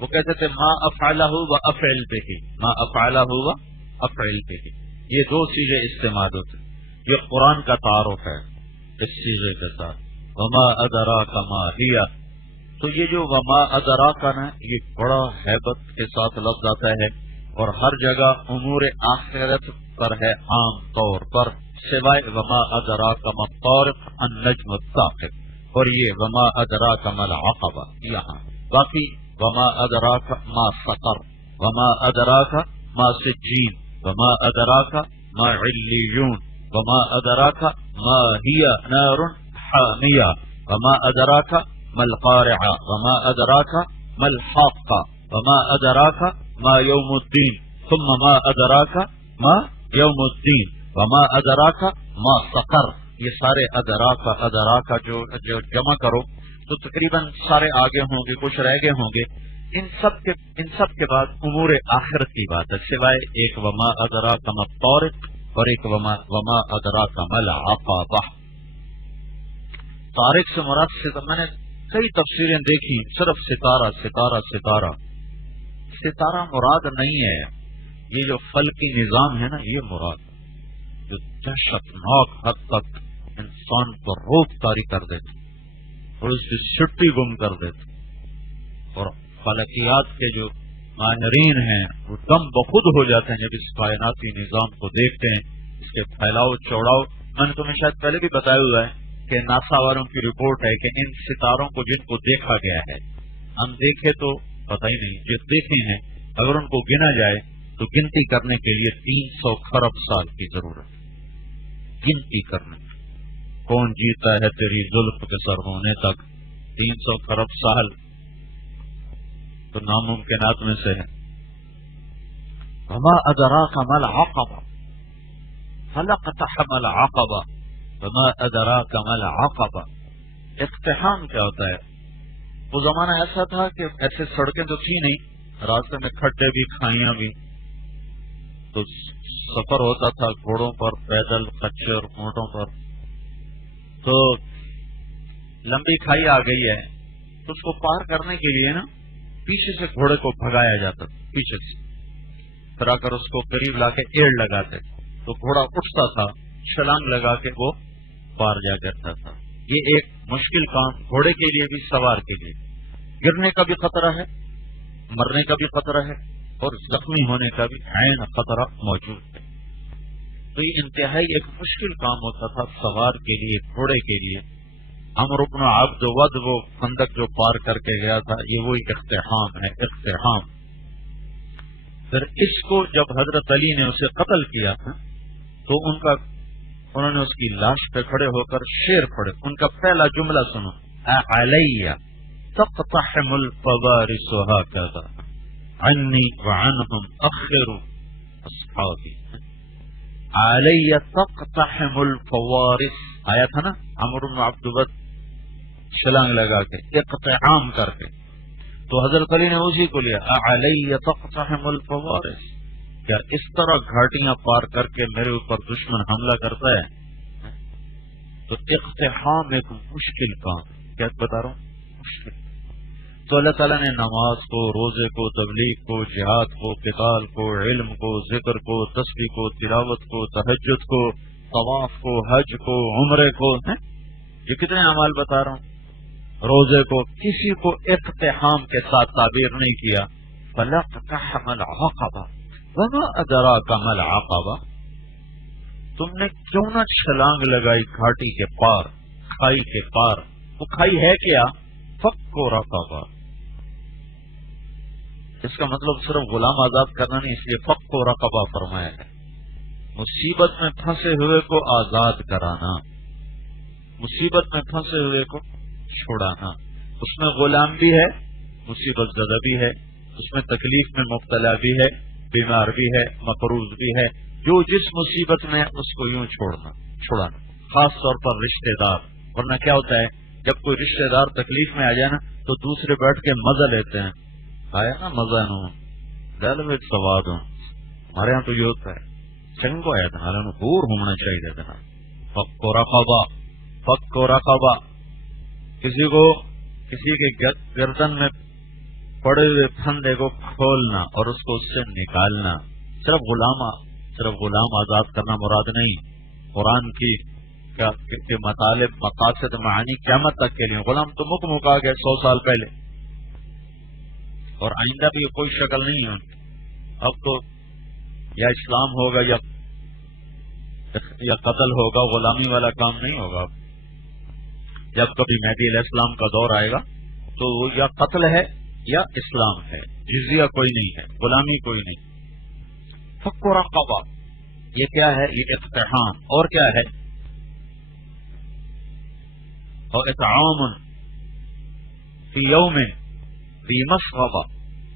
وہ کہتے تھے ما افعلہ و افعل بہ، ما افعلہ و افعل بہ. یہ دو چیزیں استعمال ہوتے. یہ قرآن کا تعارف ہے اس چیزیں کے ساتھ. وما ادراک ما ہی، تو یہ جو وما ادراک نا یہ بڑا ہیبت کے ساتھ لفظ آتا ہے اور ہر جگہ امور آخرت پر ہے عام طور پر، سوائے وما ادراک ما الطارق النجم الثاقب، اور یہ وما ادراک ما العقبہ یہاں. باقی وما ادراک ما سقر، وما ادراک ما سجین، وما ادراک ما علیون، وما ادراک ما ہی نار حامیہ، وما ادراک ما القارعہ، وما ادراک ما الحاقہ، وما ادراک ما یوم الدین، ثم ما ادراک ما یوم الدین، وما ادراک ما سقر. یہ سارے ادراک جو جمع کرو تو تقریباً سارے آگے ہوں گے، کچھ رہ گئے ہوں گے. ان سب کے بعد امور آخرت کی بات ہے، سوائے ایک وما ادراک ما الطارق اور ایک وما ادراک ما العقبہ. طارق سے مراد سے میں نے کئی تفسیریں دیکھی، صرف ستارہ ستارہ ستارہ. ستارہ مراد نہیں ہے، یہ جو فلکی نظام ہے نا یہ مراد، جو دہشتناک حد تک انسان کو روک طاری کر دیتے اور اس کی چھٹی گم کر دیتے. اور فلکیات کے جو ماہرین ہیں وہ دم بخود ہو جاتے ہیں جب اس کائناتی نظام کو دیکھتے ہیں، اس کے پھیلاؤ چوڑاؤ. میں نے تمہیں شاید پہلے بھی بتایا ہوا ہے کہ ناسا والوں کی رپورٹ ہے کہ ان ستاروں کو جن کو دیکھا گیا ہے، ہم دیکھے تو پتہ ہی نہیں، جو دیکھے ہیں اگر ان کو گنا جائے تو گنتی کرنے کے لیے 300 خرب سال کی ضرورت ہے. گنتی کرنے کون جیتا ہے تیری زلف کے سر ہونے تک، 300 خرب سال تو ناممکنات میں سے ہے. وما ادراک ما العقبہ، فلاقتحم العقبہ، وما ادراک ما العقبہ. اقتحام کیا ہوتا ہے؟ وہ زمانہ ایسا تھا کہ ایسے سڑکیں تو تھی نہیں، راستے میں کھڈے بھی کھائیاں بھی، تو سفر ہوتا تھا گھوڑوں پر، پیدل، خچر، اونٹوں پر. تو لمبی کھائی آ گئی ہے تو اس کو پار کرنے کے لیے نا پیچھے سے گھوڑے کو بھگایا جاتا تھا، پیچھے سے پھر آ کر اس کو قریب لا کے ایڑ لگاتے تو گھوڑا اٹھتا تھا، چھلانگ لگا کے وہ پار جا کرتا تھا. یہ ایک مشکل کام گھوڑے کے لیے بھی، سوار کے لیے. گرنے کا بھی خطرہ ہے، مرنے کا بھی خطرہ ہے اور زخمی ہونے کا بھی عین خطرہ موجود ہے. تو یہ انتہائی ایک مشکل کام ہوتا تھا سوار کے لیے، گھوڑے کے لیے. عمرو بن عبد ود وہ خندق جو پار کر کے گیا تھا، یہ وہی اقتحام ہے، اقتحام. پھر اس کو جب حضرت علی نے اسے قتل کیا تو انہوں نے اس کی لاش پہ کھڑے ہو کر شعر پڑھے. ان کا پہلا جملہ سنو، علیہ تقتحم الفوارس هكذا عنی وعنهم اخر اصحابی. علیہ تقتحم الفوارس آیا تھا نا، عمرو بن عبد ود چھلانگ لگا کے، اقتحام کر کے. تو حضرت علی نے اسی کو لیا، علیہ تقتحم الفوارس. کیا اس طرح گھاٹیاں پار کر کے میرے اوپر دشمن حملہ کرتا ہے؟ تو اقتحام ایک مشکل کام، کیا بتا رہا ہوں، مشکل. تو اللہ تعالیٰ نے نماز کو، روزے کو، تبلیغ کو، جہاد کو، قتال کو، علم کو، ذکر کو، تسبیح کو، تلاوت کو، تہجد کو، طواف کو، حج کو، عمرے کو، یہ کتنے اعمال بتا رہا ہوں، روزے کو، کسی کو اقتحام کے ساتھ تعبیر نہیں کیا. فلاقتحم العقبہ وما ادراک ما العقبہ. تم نے کیوں نہ چھلانگ لگائی گھاٹی کے پار، کھائی کے پار. وہ کھائی ہے کیا؟ فک و رقبہ. اس کا مطلب صرف غلام آزاد کرنا نہیں، اس لیے فک و رقبہ فرمایا ہے. مصیبت میں پھنسے ہوئے کو آزاد کرانا، مصیبت میں پھنسے ہوئے کو چھوڑانا. اس میں غلام بھی ہے، مصیبت زدہ بھی ہے، اس میں تکلیف میں مبتلا بھی ہے، بیمار بھی ہے، مقروض بھی ہے. جو جس مصیبت میں اس کو یوں چھوڑانا، خاص طور پر رشتہ دار. ورنہ کیا ہوتا ہے، جب کوئی رشتہ دار تکلیف میں آ جائے نا تو دوسرے بیٹھ کے مزہ لیتے ہیں، آیا نا مزہ نو دل سواد ہوں. ہمارے یہاں تو یہ ہوتا ہے چنگو آیا تھا نہ دور ہونا چاہیے تھا. فک و رقبہ، فک و رقبہ، کسی کے گردن میں پڑے ہوئے پھندے کو کھولنا اور اس کو اس سے نکالنا. صرف غلام آزاد کرنا مراد نہیں. قرآن کی کے مطالب مقاصد معانی قیامت تک کے لیے. غلام تو مک آ گئے 100 سال پہلے، اور آئندہ بھی کوئی شکل نہیں ہے. اب تو یا اسلام ہوگا یا قتل ہوگا، غلامی والا کام نہیں ہوگا. جب کبھی مہدی علیہ السلام کا دور آئے گا تو یا قتل ہے یا اسلام ہے. جزیہ کوئی نہیں ہے، غلامی کوئی نہیں. فک و رقبہ یہ کیا ہے؟ یہ اقتحام. اور کیا ہے؟ اور اطعام فی یوم فی مسغبہ.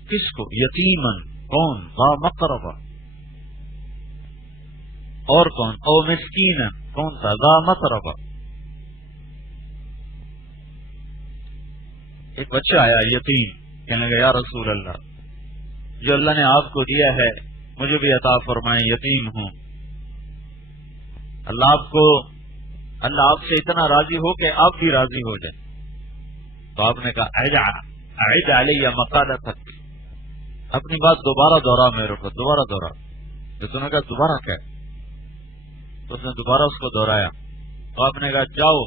کس کو؟ یتیمن. کون؟ ذا مقربہ. اور کون؟ او مسکین. کون سا؟ ذا متربہ. ایک بچہ آیا یتیم، کہنے لگا یا رسول اللہ، جو اللہ نے آپ کو دیا ہے مجھے بھی عطا فرمائیں، یتیم ہوں. اللہ آپ سے اتنا راضی ہو کہ آپ بھی راضی ہو جائیں. تو آپ نے کہا اعد علی مقالتک، اپنی بات دوبارہ دوہرا میرے کو، دوبارہ دوہرا. تو نے کہا دوبارہ کیا؟ تو اس نے دوبارہ اس کو دوہرایا. تو آپ نے کہا جاؤ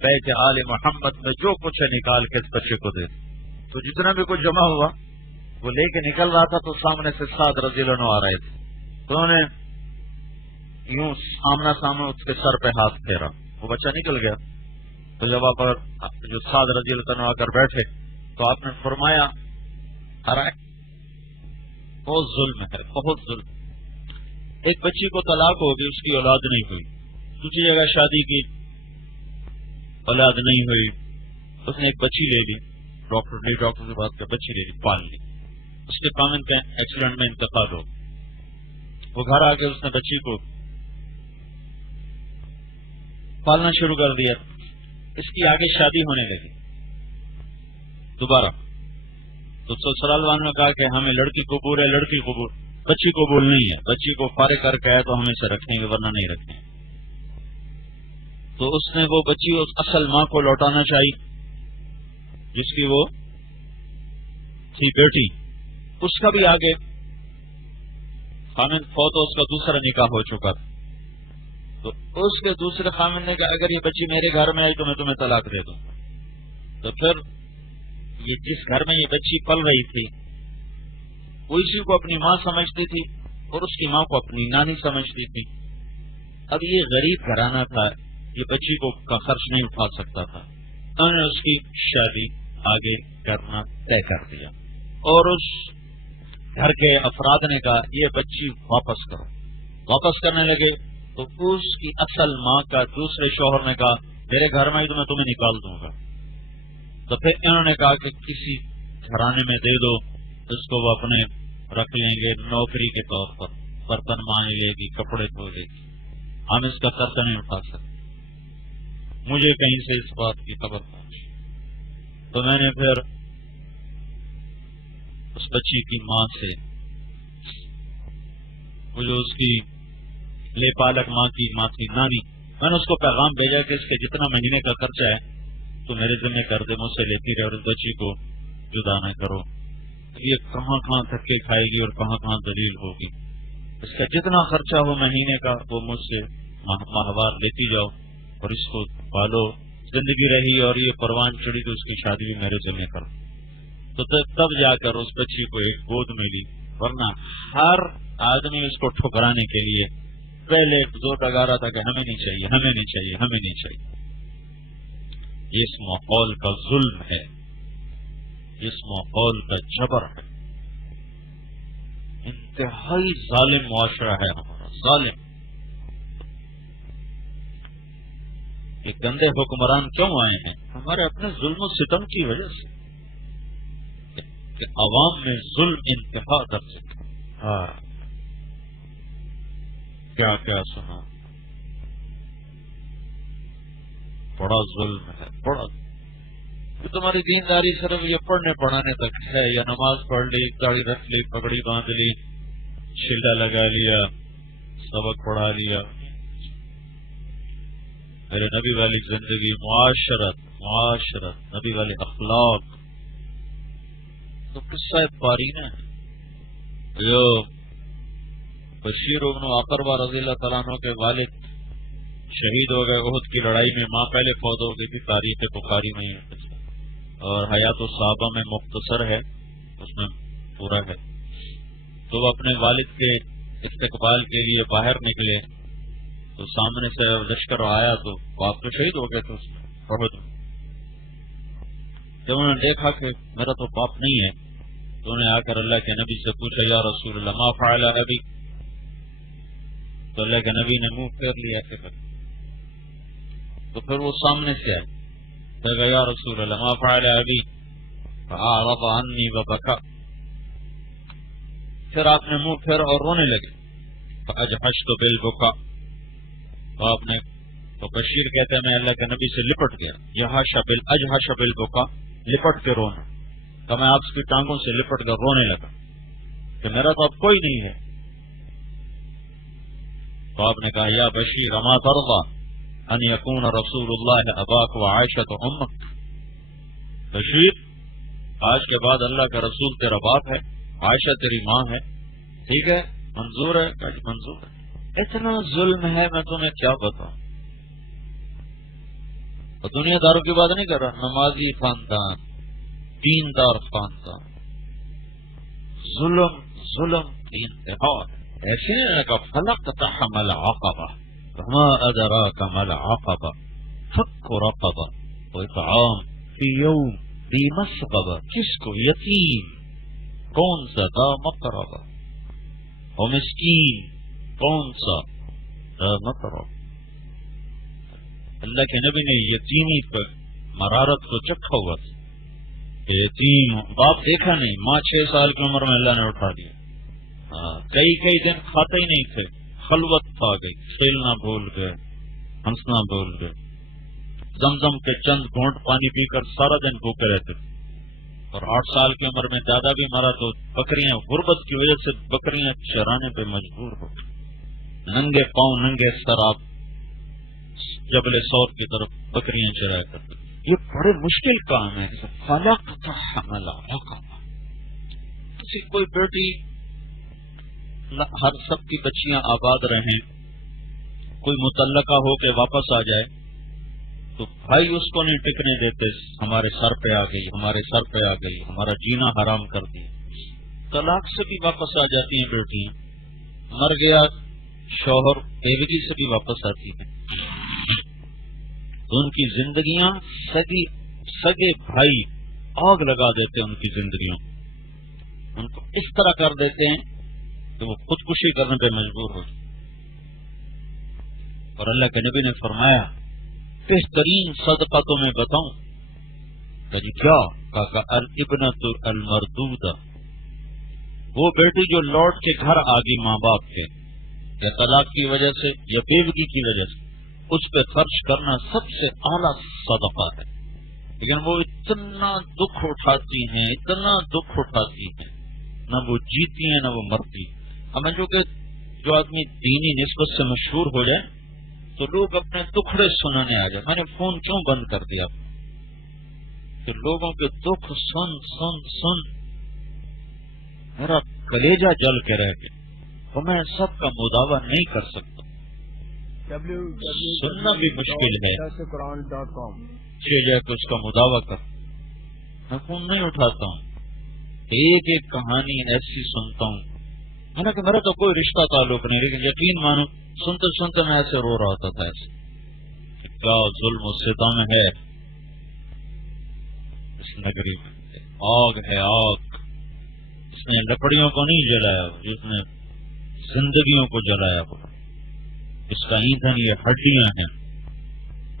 بیت آل محمد میں جو کچھ ہے نکال کے اس بچے کو دے. تو جتنا بھی کچھ جمع ہوا وہ لے کے نکل رہا تھا تو سامنے سے سعد رضی اللہ عنہ آ رہے تھے. تو انہوں نے یوں آمنا سامنے اس کے سر پہ ہاتھ پھیرا، وہ بچہ نکل گیا. تو جب آپ جو سعد رضی اللہ عنہ آ کر بیٹھے تو آپ نے فرمایا بہت ظلم ہے، بہت ظلم. ایک بچی کو طلاق ہو گئی، اس کی اولاد نہیں ہوئی. دوسری جگہ شادی کی، اولاد نہیں ہوئی. اس نے ایک بچی لے لی، ڈاکٹر سے بات کر بچی لے لی، پال لی. اس کے خامند کا ایکسیڈنٹ میں انتقال ہو. وہ گھر آ کے اس نے بچی کو پالنا شروع کر دیا. اس کی آگے شادی ہونے لگی دوبارہ. تو سسرال والوں نے کہا کہ ہمیں لڑکی قبول ہے، لڑکی قبول، بچی قبول نہیں ہے. بچی کو فارغ کر کے آئے تو ہم اسے رکھیں گے ورنہ نہیں رکھیں گے. تو اس نے وہ بچی اس اصل ماں کو لوٹانا چاہیے جس کی وہ تھی بیٹی. اس کا بھی آگے خامند فوت ہو، اس کا دوسرا نکاح ہو چکا تھا. تو اس کے دوسرے خامند نے کہا اگر یہ بچی میرے گھر میں آئی تو میں تمہیں طلاق دے دوں. تو پھر یہ جس گھر میں یہ بچی پل رہی تھی وہ اسی کو اپنی ماں سمجھتی تھی اور اس کی ماں کو اپنی نانی سمجھتی تھی. اب یہ غریب گھرانہ تھا، یہ بچی کو کا خرچ نہیں اٹھا سکتا تھا. انہوں نے اس کی شادی آگے کرنا طے کر دیا اور اس گھر کے افراد نے کہا یہ بچی واپس کرو. واپس کرنے لگے تو اس کی اصل ماں کا دوسرے شوہر نے کہا میرے گھر میں ہی تو میں تمہیں نکال دوں گا. تو پھر انہوں نے کہا کہ کسی گھرانے میں دے دو، اس کو وہ اپنے رکھ لیں گے نوکری کے طور پر، برتن مانج لے گی، کپڑے دھو لے گی، ہم اس کا خرچہ نہیں اٹھا سکتے. مجھے کہیں سے اس بات کی خبر پہنچی تو میں نے پھر اس بچی کی ماں سے، وہ جو اس کی لے پالک ماں کی ماں تھی، نانی، میں نے اس کو پیغام بھیجا کہ اس کے جتنا مہینے کا خرچہ ہے تو میرے ذمہ کر دے، مجھ سے لیتی رہے اور اس بچی کو جدا نہ کرو. یہ کہاں کہاں دھکے کھائے گی اور کہاں کہاں دلیل ہوگی. اس کا جتنا خرچہ ہو مہینے کا وہ مجھ سے ماہوار لیتی جاؤ اور اس کو پالو. زندگی رہی اور یہ پروان چڑھی تو اس کی شادی بھی میرے ذمہ کرو. تو تب جا کر اس بچی کو ایک گود ملی، ورنہ ہر آدمی اس کو ٹھکرانے کے لیے پہلے زور لگا رہا تھا کہ ہمیں نہیں چاہیے، ہمیں نہیں چاہیے، ہمیں نہیں چاہیے. اس ماحول کا ظلم ہے، اس ماحول کا جبر ہے. انتہائی ظالم معاشرہ ہے ہمارا، ظالم. یہ گندے حکمران کیوں آئے ہیں؟ ہمارے اپنے ظلم و ستم کی وجہ سے کہ عوام میں ظلم انتہا کر سکے. ہاں کیا کیا سنا، بڑا ظلم ہے، بڑا. کہ تمہاری دینداری صرف یہ پڑھنے پڑھانے تک ہے، یا نماز پڑھ لی، داڑھی رکھ لی، پگڑی باندھ لی، چھلا لگا لیا، سبق پڑھا لیا. میرے نبی والی زندگی، معاشرت، نبی والے اخلاق. تو قصہ پارینہ ہے جو بشیر بن عقربہ رضی اللہ تعالیٰ عنہ کے والد شہید ہو گئے احد کی لڑائی میں. ماں پہلے فوت ہو گئی تھی، تاریخ بخاری میں اور حیات الصحابہ میں مختصر ہے، اس میں پورا ہے. تو وہ اپنے والد کے استقبال کے لیے باہر نکلے تو سامنے سے لشکر آیا تو باپ تو شہید ہو گئے تھے اس میں احد میں. جب انہوں نے دیکھا کہ میرا تو باپ نہیں ہے تو انہیں آ کر اللہ کے نبی سے پوچھا، یا رسول اللہ ما فعل ابی؟ تو اللہ کے نبی نے منہ پھیر لیا کہ تو پھر وہ سامنے سے آئے، کہا یا رسول اللہ ما فعل ابی؟ فاعرض عنی وبکا. پھر آپ نے منہ پھیر اور رونے لگے. فاجحشت بالبکا. تو آپ نے تو بشیر کہتے ہیں میں اللہ کے نبی سے لپٹ گیا. اجحش بالبکا، لپٹ کے رونا. تو میں آپ کی ٹانگوں سے لپٹ کر رونے لگا کہ میرا تو اب کوئی نہیں ہے. تو آپ نے کہا یا بشیر اما ترضى ان يكون رسول اللہ اباک وعائشہ امک؟ بشیر، آج کے بعد اللہ کا رسول تیرا باپ ہے، عائشہ تیری ماں ہے، ٹھیک ہے، منظور ہے؟ منظور ہے. اتنا ظلم ہے میں تمہیں کیا بتاؤں. اور دنیا داروں کی بات نہیں کر رہا، نمازی خاندان، دیندار خاندان، ظلم کی انتہا ہے. ایسے کا فلقتحم العقبہ وما ادراک ما العقبہ فک رقبہ واطعام فی یوم ذی مسغبہ. کس کو؟ یتیم. کون سا؟ ذا مقربہ. اور مسکین کون سا؟ ذا مقربہ. اللہ کے نبی نے یتیمی پر مرارت کو چکھا ہوا تھا. یتیم باپ دیکھا نہیں، ماں 6 سال کی عمر میں اللہ نے اٹھا دیا. کئی دن کھاتے ہی نہیں تھے، خلوت آ گئی، کھیلنا بھول گئے، ہنسنا بھول گئے. زمزم کے چند گھونٹ پانی پی کر سارا دن بھوکے رہتے تھے. اور 8 سال کی عمر میں دادا بھی مرا تو بکریاں، غربت کی وجہ سے بکریاں چرانے پہ مجبور ہو گئے. ننگے پاؤں ننگے سر آپ جبل سور کی طرف بکریاں چرایا کرتے. یہ بڑے مشکل کام ہے. فلقتحم العقبہ. کسی کوئی بیٹی، ہر سب کی بچیاں آباد رہیں، کوئی متعلقہ ہو کے واپس آ جائے تو بھائی اس کو نہیں ٹکنے دیتے. ہمارے سر پہ آ گئی، ہمارے سر پہ آ گئی، ہمارا جینا حرام کر دیا. طلاق سے بھی واپس آ جاتی ہیں بیٹیاں. مر گیا شوہر، بیوگی سے بھی واپس آتی ہیں. تو ان کی زندگیاں سگے بھائی آگ لگا دیتے ہیں ان کی زندگیوں. ان کو اس طرح کر دیتے ہیں کہ وہ خودکشی کرنے پہ مجبور ہو. اور اللہ کے نبی نے فرمایا بہترین صدقہ تو میں بتاؤں. کہ کیا؟ کہا الابنۃ المردودہ، وہ بیٹی جو لوٹ کے گھر آ گئی ماں باپ کے، یا طلاق کی وجہ سے یا بیوگی کی وجہ سے، اس پہ خرچ کرنا سب سے اعلیٰ صدقہ ہے. لیکن وہ اتنا دکھ اٹھاتی ہیں، اتنا دکھ اٹھاتی ہیں، نہ وہ جیتی ہیں نہ وہ مرتی. ہمیں جو آدمی دینی نسبت سے مشہور ہو جائے تو لوگ اپنے دکھڑے سنانے آ جائے. میں نے فون کیوں بند کر دیا؟ کہ لوگوں کے دکھ سن سن سن میرا کلیجہ جل کے رہ گیا. تو میں سب کا مداوع نہیں کر سکتا، سننا بھی مشکل ہے. جائے تو اس کا مداوع کر. میں فون نہیں اٹھاتا ہوں، ایک ایک کہانی ایسی سنتا ہوں. حالانکہ میرا تو کوئی رشتہ تعلق نہیں، لیکن یقین مانو سنتے سنتے میں ایسے رو رہا ہوتا تھا. ایسے کیا ظلم و ستم ہے اس نگری میں. آگ ہے آگ. اس نے لکڑیوں کو نہیں جلایا، جس نے زندگیوں کو جلایا ہوا. اس کا ایندھن یہ ہڈیاں ہیں.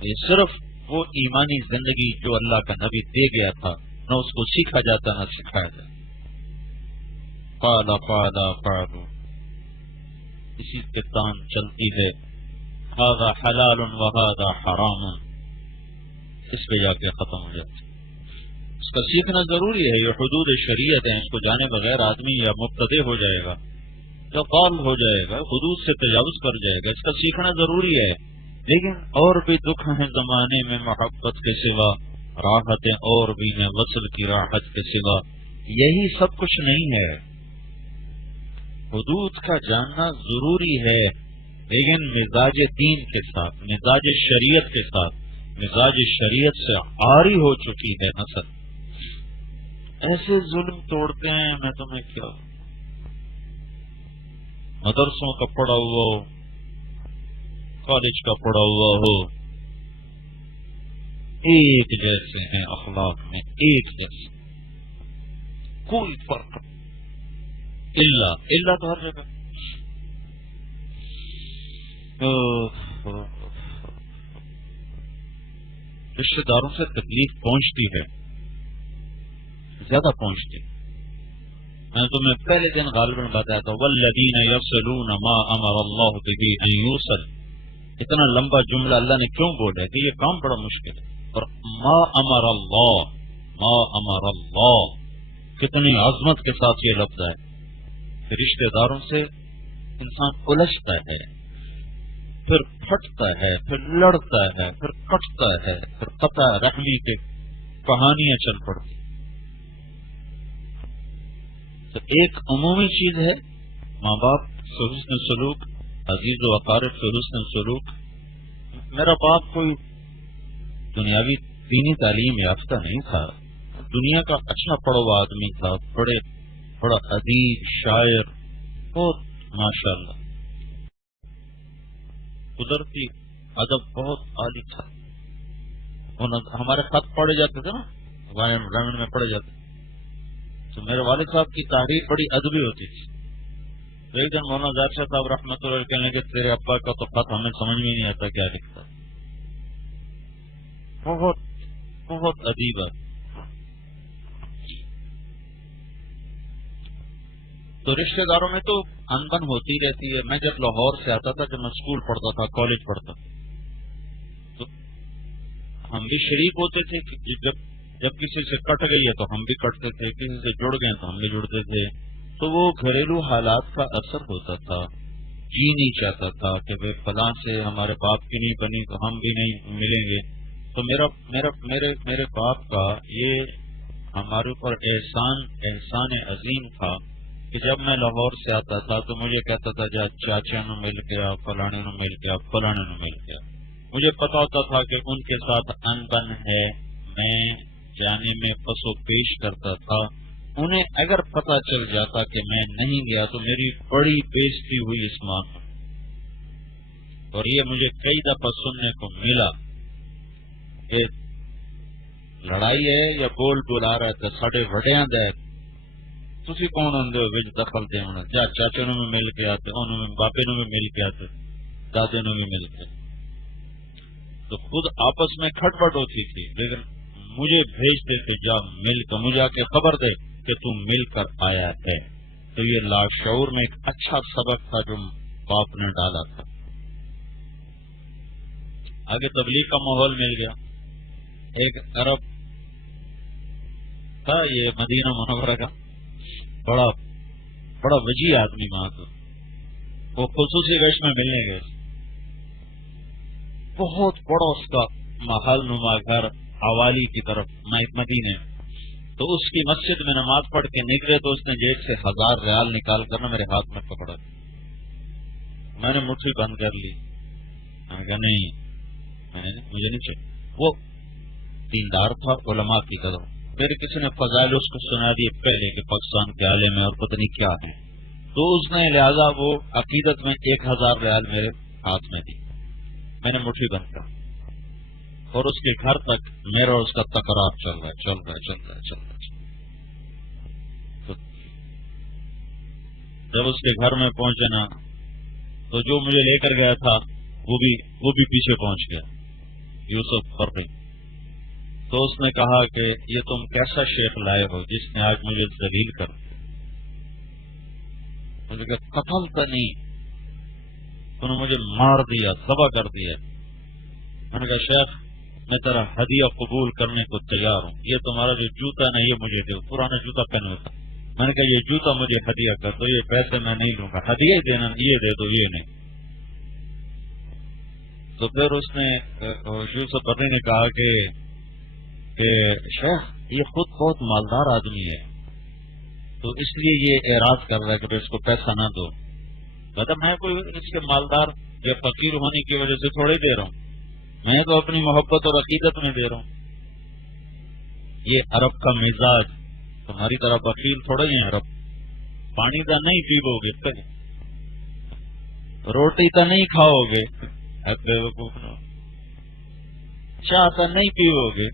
یہ صرف وہ ایمانی زندگی جو اللہ کا نبی دے گیا تھا، نہ اس کو سیکھا جاتا نہ سکھایا جاتا. قال قالوا اسی کے تان چلتی ہے. هذا حلال وهذا حرام، اس پہ جا کے ختم ہو جاتی. اس کا سیکھنا ضروری ہے. یہ حدود شریعت ہیں، اس کو جانے بغیر آدمی یا مبتدع ہو جائے گا یا قال ہو جائے گا، حدود سے تجاوز کر جائے گا. اس کا سیکھنا ضروری ہے. لیکن اور بھی دکھ ہیں زمانے میں محبت کے سوا، راحتیں اور بھی ہیں وصل کی راحت کے سوا. یہی سب کچھ نہیں ہے. حدود کا جاننا ضروری ہے، لیکن مزاج دین کے ساتھ، مزاج شریعت کے ساتھ. مزاج شریعت سے عاری ہو چکی ہے نسل. ایسے ظلم توڑتے ہیں، میں تمہیں کیا، مدرسوں کا پڑھا ہوا ہو، کالج کا پڑھا ہوا ہو، ایک جیسے ہیں اخلاق میں، ایک جیسے، کوئی فرق اللہ تو ہر جگہ. رشتے داروں سے تکلیف پہنچتی ہے، زیادہ پہنچتی. میں تمہیں پہلے دن غالباً بتایا تھا والذین یصلون ما امر اللہ به ان یوصل. اتنا لمبا جملہ اللہ نے کیوں بولا کہ یہ کام بڑا مشکل ہے. اور ما امر اللہ کتنی عظمت کے ساتھ یہ لفظ ہے. پھر رشتے داروں سے انسان الجھتا ہے، پھر پھٹتا ہے، پھر لڑتا ہے، پھر کٹتا ہے، پھر قطع رحمی کے کہانیاں چل پڑتی. تو ایک عمومی چیز ہے ماں باپ سے حسن سلوک، عزیز و اقارب سے حسن سلوک. میرا باپ کوئی دنیاوی دینی تعلیم یافتہ نہیں تھا، دنیا کا اچھا پڑھا ہوا آدمی تھا، بڑا ادیب، شاعر، بہت ماشاء اللہ قدرتی ادب بہت عالی تھا. ہمارے خط پڑھے جاتے تھے نا، رائمنڈ میں پڑھے جاتے تھے، تو میرے والد صاحب کی تحریر بڑی ادبی ہوتی تھی. ایک دن مولانا ظاہر شاہ صاحب رحمۃ اللہ علیہ کہنے لگے تیرے ابا کا تو خط ہمیں سمجھ میں نہیں آتا کیا لکھتا. بہت بہت ادیب ہے. تو رشتے داروں میں تو انبن ہوتی رہتی ہے. میں جب لاہور سے آتا تھا، جب میں اسکول پڑھتا تھا، کالج پڑھتا تھا، تو ہم بھی شریک ہوتے تھے. جب کسی سے کٹ گئی ہے تو ہم بھی کٹتے تھے، کسی سے جڑ گئے تو ہم بھی جڑتے تھے. تو وہ گھریلو حالات کا اثر ہوتا تھا. جی نہیں چاہتا تھا کہ بھائی فلاں سے ہمارے باپ کی نہیں بنی تو ہم بھی نہیں ملیں گے. تو میرے باپ کا یہ ہمارے اوپر احسان عظیم تھا کہ جب میں لاہور سے آتا تھا تو مجھے کہتا تھا جا چاچا نو مل گیا، فلانے نو مل گیا، فلانے نو مل گیا. مجھے پتا ہوتا تھا کہ ان کے ساتھ انبن ہے، میں جانے میں پس و پیش کرتا تھا. انہیں اگر پتا چل جاتا کہ میں نہیں گیا تو میری بڑی بےزتی ہوئی اس ماں میں. اور یہ مجھے کئی دفعہ سننے کو ملا کہ لڑائی ہے یا بول بلا رہا تھا ساڈے وڈیاں دے تسی کون ہوندے ہو وچ دخل دے ہونا. جا چاچے نو بھی مل کے آتے، انہوں میں باپے نو بھی مل کے آتے، دادے نو بھی مل کے. تو خود آپس میں کھٹپٹ ہوتی تھی، لیکن مجھے بھیجتے تھے جا مل کر، مجھے آ کے خبر دے کہ تم مل کر آیا ہے. تو یہ لاشعور میں ایک اچھا سبق تھا جو باپ نے ڈالا تھا. آگے تبلیغ کا ماحول مل گیا. ایک عرب تھا یہ مدینہ منورہ کا، بڑا وجیح آدمی وہاں تو. وہ خصوصی گشت میں ملنے گئے، بہت بڑا اس کا محل نما گھر حوالی کی طرف مدینے. تو اس کی مسجد میں نماز پڑھ کے نکلے تو اس نے جیب سے 1000 ریال نکال کر میرے ہاتھ میں پکڑا. میں نے مٹھی بند کر لی. میں نے کہا نہیں، مجھے نہیں چاہیے. وہ دیندار تھا، علماء کی طرح. پھر کسی نے فضائل اس کو سنا دیے پہلے کہ پاکستان کے عالم میں اور پتہ نہیں کیا ہے. تو اس نے لہذا وہ عقیدت میں 1000 ریال میرے ہاتھ میں دی. میں نے مٹھی بند کر اور اس کے گھر تک میرا اور اس کا تکرار چل رہا ہے. تو جب اس کے گھر میں پہنچے نا تو جو مجھے لے کر گیا تھا وہ بھی پیچھے پہنچ گیا، یوسف فرقی. تو اس نے کہا کہ یہ تم کیسا شیخ لائے ہو جس نے آج مجھے ذلیل کر دیا. مجھے کہا قتل تو نہیں، انہوں نے مجھے مار دیا، ذبح کر دیا. میں نے کہا شیخ میں تیرا ہدیہ قبول کرنے کو تیار ہوں، یہ تمہارا جو جوتا نا یہ مجھے دو، پرانا جوتا پہنے ہوتا۔ میں نے کہا یہ جوتا مجھے ہدیہ کر دو، یہ پیسے میں نہیں لوں گا، ہدیہ ہی دینا، یہ دے دو، یہ نہیں۔ تو پھر اس نے یوسف برنی نے کہا کہ شیخ یہ خود بہت مالدار آدمی ہے، تو اس لیے یہ اعراض کر رہا ہے کہ اس کو پیسہ نہ دو۔ کہتا میں کوئی اس کے مالدار یا فقیر ہونے کی وجہ سے تھوڑے دے رہا ہوں، میں تو اپنی محبت اور عقیدت میں دے رہا ہوں۔ یہ عرب کا مزاج، تمہاری طرح بخیل تھوڑا ہی ہے عرب، پانی تو نہیں پیو گے، روٹی تو نہیں کھاؤ گے، چاہ تو نہیں پیو گے۔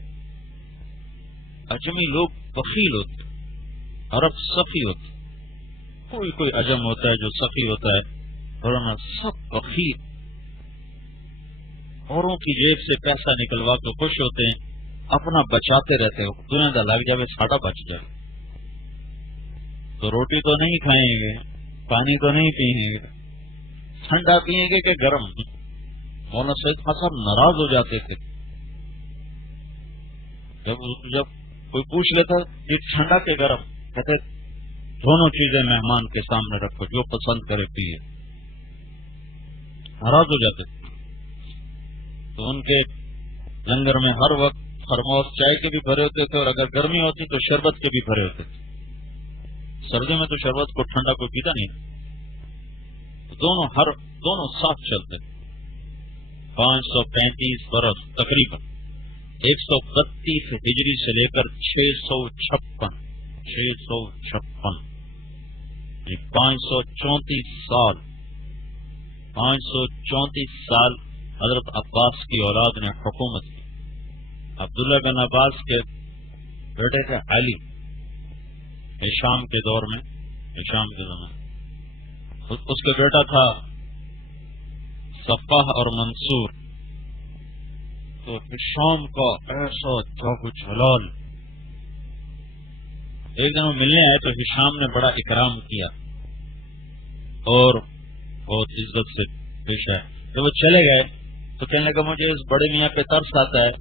اجمی لوگ بخیل ہوتے، عرب سخی ہوتے، کوئی عجم ہوتا ہے جو سخی ہوتا ہے، ورنہ سب بخیل، اوروں کی جیب سے پیسہ نکلوا کے خوش ہوتے ہیں، اپنا بچاتے رہتے ہو، دنیا کا لگ جائے ساڑا بچ جائے۔ تو روٹی تو نہیں کھائیں گے، پانی تو نہیں پیئیں گے، ٹھنڈا پیئیں گے کہ گرم؟ مولانا سید خان صاحب ناراض ہو جاتے تھے جب کوئی پوچھ لیتا یہ ٹھنڈا کے گرم، کہتے دونوں چیزیں مہمان کے سامنے رکھو، جو پسند کرے پیے۔ ناراض ہو جاتے تھے۔ تو ان کے لنگر میں ہر وقت خرموش چائے کے بھی بھرے ہوتے تھے، اور اگر گرمی ہوتی تو شربت کے بھی بھرے ہوتے تھے۔ سردی میں تو شربت کو ٹھنڈا کوئی پیتا نہیں، دونوں ساتھ چلتے۔ 535 برس تقریباً 132 ہجری سے لے کر 656 534 سال 534 سال حضرت عباس کی اولاد نے حکومت کی۔ عبداللہ بن عباس کے بیٹے تھے علی، ہشام کے دور میں، ہشام کے زمانے، اس کے بیٹا تھا صفاح اور منصور۔ تو ہشام کا ایسا جاگ و جلال، ایک دن وہ ملنے آئے تو ہشام نے بڑا اکرام کیا اور بہت عزت سے پیش آئے۔ جب وہ چلے گئے تو کہنے لگا مجھے اس بڑے میاں پہ ترس آتا ہے،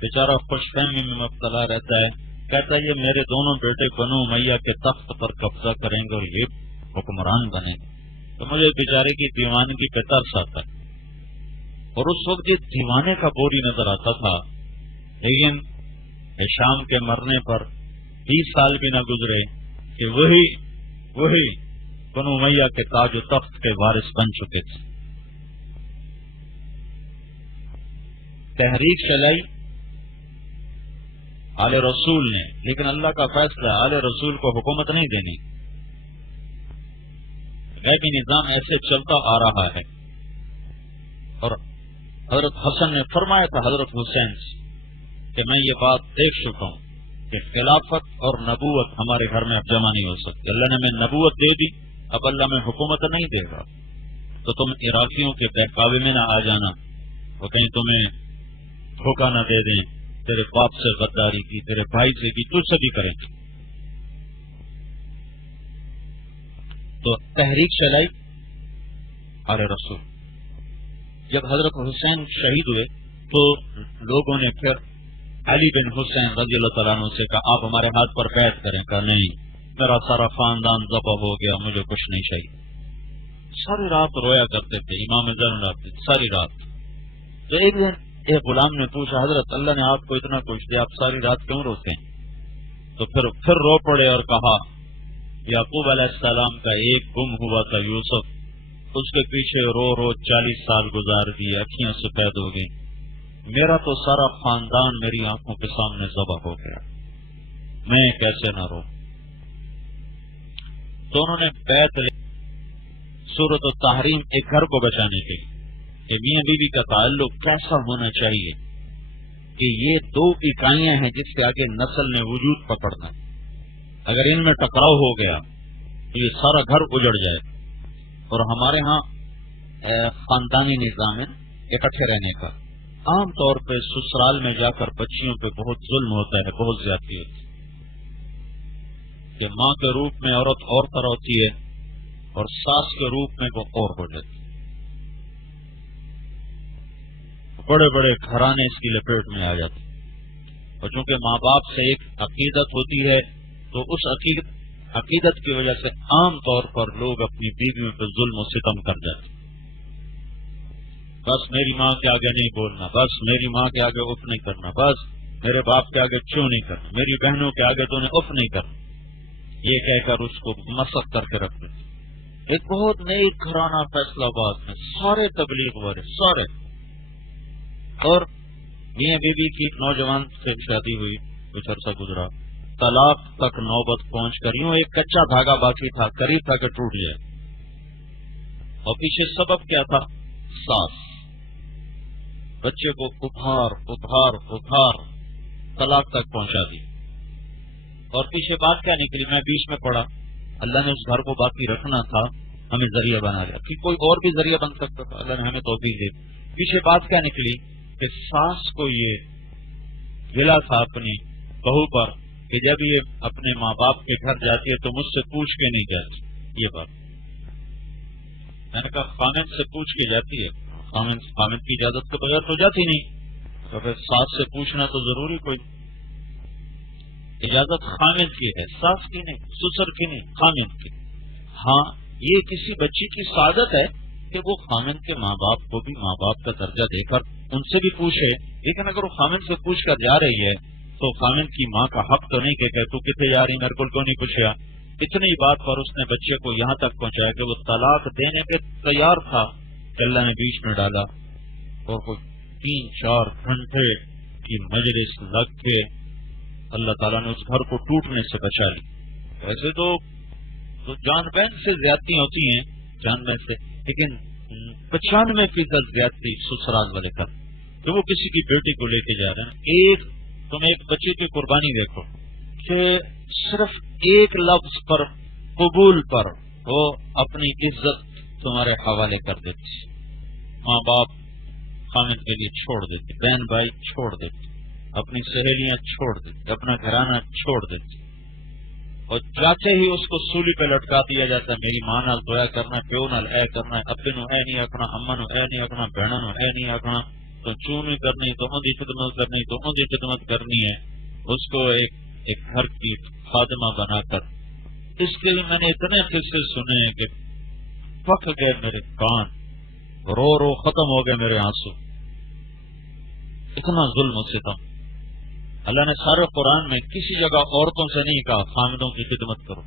بیچارہ خوش فہمی میں مبتلا رہتا ہے، کہتا ہے یہ میرے دونوں بیٹے بنو امیہ کے تخت پر قبضہ کریں گے اور یہ حکمران بنیں گے، تو مجھے بیچارے کی دیوانگی پہ ترس آتا ہے۔ اور اس وقت یہ دیوانے کا بوری نظر آتا تھا، لیکن ہشام کے مرنے پر 20 سال بھی نہ گزرے کہ وہی بنو امیہ کے تاج و تخت کے وارث بن چکے تھے۔ تحریک چلائی آل رسول نے، لیکن اللہ کا فیصلہ آل رسول کو حکومت نہیں دینی، غیبی نظام ایسے چلتا آ رہا ہے۔ اور حضرت حسن نے فرمایا تھا حضرت حسین سے کہ میں یہ بات دیکھ چکا ہوں کہ خلافت اور نبوت ہمارے گھر میں اب جمع نہیں ہو سکتی، اللہ نے میں نبوت دے دی، اب اللہ میں حکومت نہیں دے گا، تو تم عراقیوں کے بہکاوے میں نہ آ جانا، وہ کہیں تمہیں دھوکہ نہ دے دیں، تیرے باپ سے غداری کی، تیرے بھائی سے کی، تجھ سے بھی کریں گے۔ تو تحریک چلائی آل رسول۔ جب حضرت حسین شہید ہوئے تو لوگوں نے پھر علی بن حسین رضی اللہ تعالیٰ عنہ سے کہا آپ ہمارے ہاتھ پر بیعت کریں، کہا نہیں، میرا سارا خاندان ذبح ہو گیا، مجھے کچھ نہیں چاہیے۔ ساری رات رویا کرتے تھے امام زین العابدین، ساری رات۔ تو ایک دن ایک غلام نے پوچھا حضرت اللہ نے آپ کو اتنا کچھ دیا، آپ ساری رات کیوں روتے ہیں؟ تو پھر رو پڑے اور کہا یعقوب علیہ السلام کا ایک گم ہوا تھا یوسف، اس کے پیچھے رو 40 سال گزار دیے، اکھیاں سفید ہو گئی، میرا تو سارا خاندان میری آنکھوں کے سامنے ذبح ہو گیا، میں کیسے نہ رو۔ تو انہوں نے بیعت لی سورۃ التحریم، ایک گھر کو بچانے کے لیے کہ میاں بیوی کا تعلق کیسا ہونا چاہیے کہ یہ 2 اکائیاں ہیں جس سے آگے نسل نے وجود پکڑنا، اگر ان میں ٹکراؤ ہو گیا تو یہ سارا گھر اجڑ جائے۔ اور ہمارے ہاں خاندانی نظام ہے اکٹھے رہنے کا، عام طور پہ سسرال میں جا کر بچیوں پہ بہت ظلم ہوتا ہے، بہت زیادتی ہوتی ہے کہ ماں کے روپ میں عورت اور طرح ہوتی ہے اور ساس کے روپ میں وہ اور ہو جاتی ہے۔ بڑے بڑے گھرانے اس کی لپیٹ میں آ جاتے، اور چونکہ ماں باپ سے ایک عقیدت ہوتی ہے تو اس عقیدت کی وجہ سے عام طور پر لوگ اپنی بیویوں پہ ظلم و ستم کر جاتے، بس میری ماں کے آگے نہیں بولنا، بس میری ماں کے آگے اف نہیں کرنا، بس میرے باپ کے آگے چوں نہیں کرنا، میری بہنوں کے آگے تو نے اف نہیں کرنا، یہ کہہ کر اس کو مسخ کر کے رکھ دیتے۔ ایک بہت نیک گھرانہ فیصلہ آباد میں، سارے تبلیغ والے سارے، اور میاں بیوی کی نوجوان سے شادی ہوئی، کچھ عرصہ گزرا، طلاق تک نوبت پہنچ کر یوں ایک کچا دھاگا باقی تھا، قریب تھا کہ ٹوٹ جائے، اور پیچھے سبب کیا تھا؟ ساس بچے کو ابھار طلاق تک پہنچا دی، اور پیچھے بات کیا نکلی؟ میں بیچ میں پڑا، اللہ نے اس گھر کو باقی رکھنا تھا، ہمیں ذریعہ بنا لیا، کہ کوئی اور بھی ذریعہ بن سکتا تھا، اللہ نے ہمیں توفیق دی۔ پیچھے بات کیا نکلی کہ ساس کو یہ گلا تھا اپنی بہو پر کہ جب یہ اپنے ماں باپ کے گھر جاتی ہے تو مجھ سے پوچھ کے نہیں جاتی، یہ بات میں نے کہا خامد سے پوچھ کے جاتی ہے، خامد کی اجازت کے بغیر تو جاتی نہیں، تو پھر ساس سے پوچھنا تو ضروری، کوئی اجازت خامد کی ہے، ساس کی نہیں، سسر کی نہیں، خامد کی۔ ہاں یہ کسی بچی کی سعادت ہے کہ وہ خامد کے ماں باپ کو بھی ماں باپ کا درجہ دے کر ان سے بھی پوچھے، لیکن اگر وہ خامد سے پوچھ کر جا رہی ہے تو خامد کی ماں کا حق تو نہیں کہ تو کتنے جا رہی، میرے کو کیوں نہیں پوچھا۔ اتنی بات پر اس نے بچے کو یہاں تک پہنچایا کہ وہ طلاق دینے کے تیار تھا کہ اللہ نے بیچ میں ڈالا، اور کوئی 3-4 گھنٹے کی مجلس لگ کے اللہ تعالیٰ نے اس گھر کو ٹوٹنے سے بچا لی۔ ویسے تو جان بہن سے زیادتی ہوتی ہیں، جان بہن سے، لیکن 95% زیادتی سسرال والے کر کہ وہ کسی کی بیٹی کو لے کے جا رہے ہیں۔ تم ایک بچے کی قربانی دیکھو کہ صرف ایک لفظ پر، قبول پر، وہ اپنی عزت تمہارے حوالے کر دیتی، ماں باپ خامد کے لیے چھوڑ دیتے، بہن بھائی چھوڑ دیتے، اپنی سہیلیاں چھوڑ دیتے، اپنا گھرانہ چھوڑ دیتے، اور جاتے ہی اس کو سولی پہ لٹکا دیا جاتا ہے، میری ماں نال دعا کرنا، پیو نال اے کرنا، ابے نو اے نہیں آکھنا، اما نو اے نہیں آکھنا، بہنا نو اے نہیں آکھنا، تو چوں نہیں کرنی، تو ان کی خدمت کرنی، تو ان کی خدمت کرنی ہے، اس کو ایک گھر کی خادمہ بنا کر۔ اس کے لیے میں نے اتنے قصے سنے ہیں کہ پک گئے میرے کان، رو رو ختم ہو گئے میرے آنسو، اتنا ظلم و ستم۔ اللہ نے سارے قرآن میں کسی جگہ عورتوں سے نہیں کہا خامدوں کی خدمت کرو،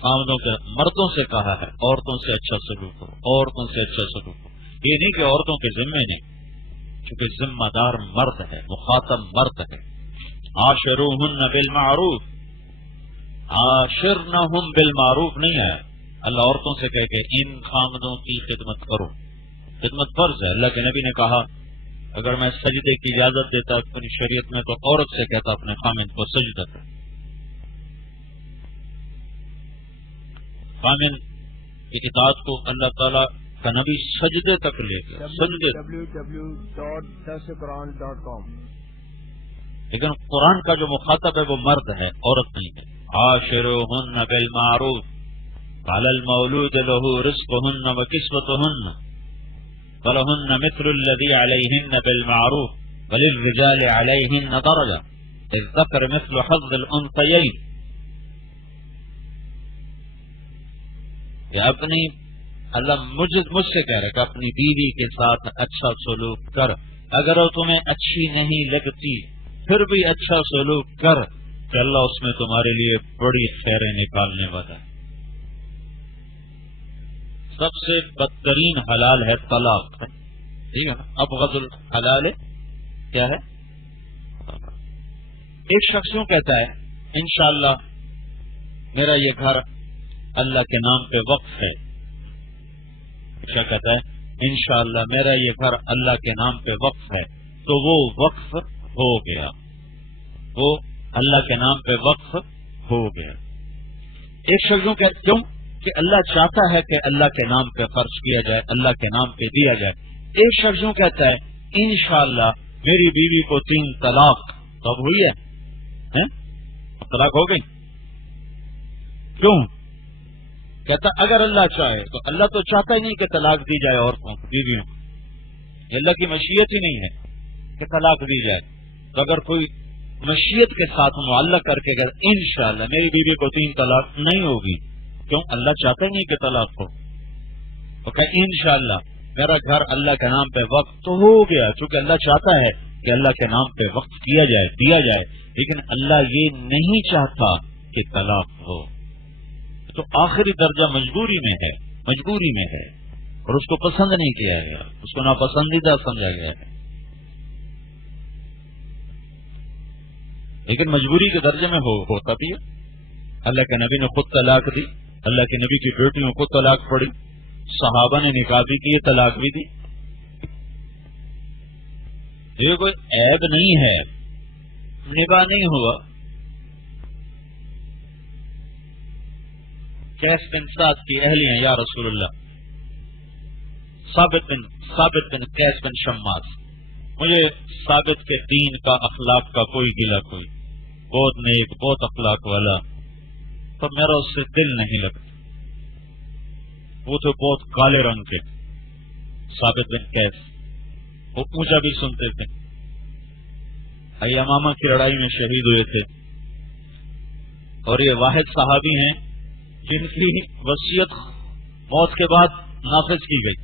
خامدوں کے مردوں سے کہا ہے عورتوں سے اچھا سلوک کرو، عورتوں سے اچھا سلوک کرو۔ یہ نہیں کہ عورتوں کے ذمے نہیں، چونکہ ذمہ دار مرد ہے، مخاطب مرد ہے۔ عاشروہن بالمعروف، عاشرنہم بالمعروف نہیں ہے، اللہ عورتوں سے کہے کہ ان خامدوں کی خدمت کرو، خدمت فرض ہے۔ اللہ کے نبی نے کہا اگر میں سجدے کی اجازت دیتا اپنی شریعت میں تو عورت سے کہتا اپنے خامد کو سجدہ کر۔ خامد کی اطاعت کو اللہ تعالیٰ کا نبی سجدے تک لے گیا، سجدے، www.dasquran.com۔ لیکن قرآن کا جو مخاطب ہے وہ مرد ہے، عورت نہیں ہے۔ عاشروہن بالمعروف وعلی المولود لہ رزقہن وکسوتہن وَلَهُنَّ مِثْلُ الَّذِي عَلَيْهِنَّ بِالْمَعْرُوفِ وَلِلرِّجَالِ عَلَيْهِنَّ دَرَجَةٌ لِلذَّكَرِ مِثْلُ حَظِّ الْأُنثَيَيْنِ۔ کہ اپنی اللہ مجھ سے کہہ رہا کہ اپنی بیوی کے ساتھ اچھا سلوک کر، اگر وہ تمہیں اچھی نہیں لگتی پھر بھی اچھا سلوک کر کہ اللہ اس میں تمہارے لیے بڑی خیریں نکالنے والا ہے۔ سب سے بدترین حلال ہے طلاق، ٹھیک ہے نا؟ ابغض الحلال کیا ہے؟ ایک شخص یوں کہتا ہے انشاءاللہ میرا یہ گھر اللہ کے نام پہ وقف ہے، کیا کہتا ہے؟ انشاءاللہ میرا یہ گھر اللہ کے نام پہ وقف ہے، تو وہ وقف ہو گیا، وہ اللہ کے نام پہ وقف ہو گیا۔ ایک شخص یوں کہتا کیوں کہ اللہ چاہتا ہے کہ اللہ کے نام پہ خرچ کیا جائے، اللہ کے نام پہ دیا جائے۔ ایک شخص یوں کہتا ہے انشاءاللہ میری بیوی کو 3 طلاق، تو اب ہوئی ہے، طلاق ہو گئی، کیوں؟ کہتا اگر اللہ چاہے تو، اللہ تو چاہتا ہی نہیں کہ طلاق دی جائے عورتوں کو، بیویوں کو، یہ اللہ کی مشیت ہی نہیں ہے کہ طلاق دی جائے. تو اگر کوئی مشیت کے ساتھ معلق کر کے اگر انشاءاللہ میری بیوی کو 3 طلاق نہیں ہوگی، کیوں؟ اللہ چاہتا ہی نہیں کہ طلاق ہو. تو کہ انشاءاللہ میرا گھر اللہ کے نام پہ وقف تو ہو گیا، چونکہ اللہ چاہتا ہے کہ اللہ کے نام پہ وقف کیا جائے، دیا جائے، لیکن اللہ یہ نہیں چاہتا کہ طلاق ہو. تو آخری درجہ مجبوری میں ہے، مجبوری میں ہے، اور اس کو پسند نہیں کیا گیا، اس کو ناپسندیدہ سمجھا گیا ہے. لیکن مجبوری کے درجے میں ہوتا بھی ہے. اللہ کے نبی نے خود طلاق دی، اللہ کے نبی کی بیٹیوں کو طلاق پڑی، صحابہ نے نکاح بھی کیے، طلاق بھی دی. یہ کوئی عیب نہیں ہے، نکاح نہیں ہوا. قیس بن سعد کی اہلیاں یا رسول اللہ، ثابت بن قیس بن شماس، مجھے ثابت کے دین کا اخلاق کا کوئی گلہ، کوئی بہت نیک، بہت اخلاق والا، پر میرا اس سے دل نہیں لگتا. وہ تو بہت کالے رنگ کے ثابت بن قیس، وہ اونچا بھی سنتے تھے، یمامہ کی لڑائی میں شہید ہوئے تھے، اور یہ واحد صحابی ہیں جن کی وصیت موت کے بعد نافذ کی گئی.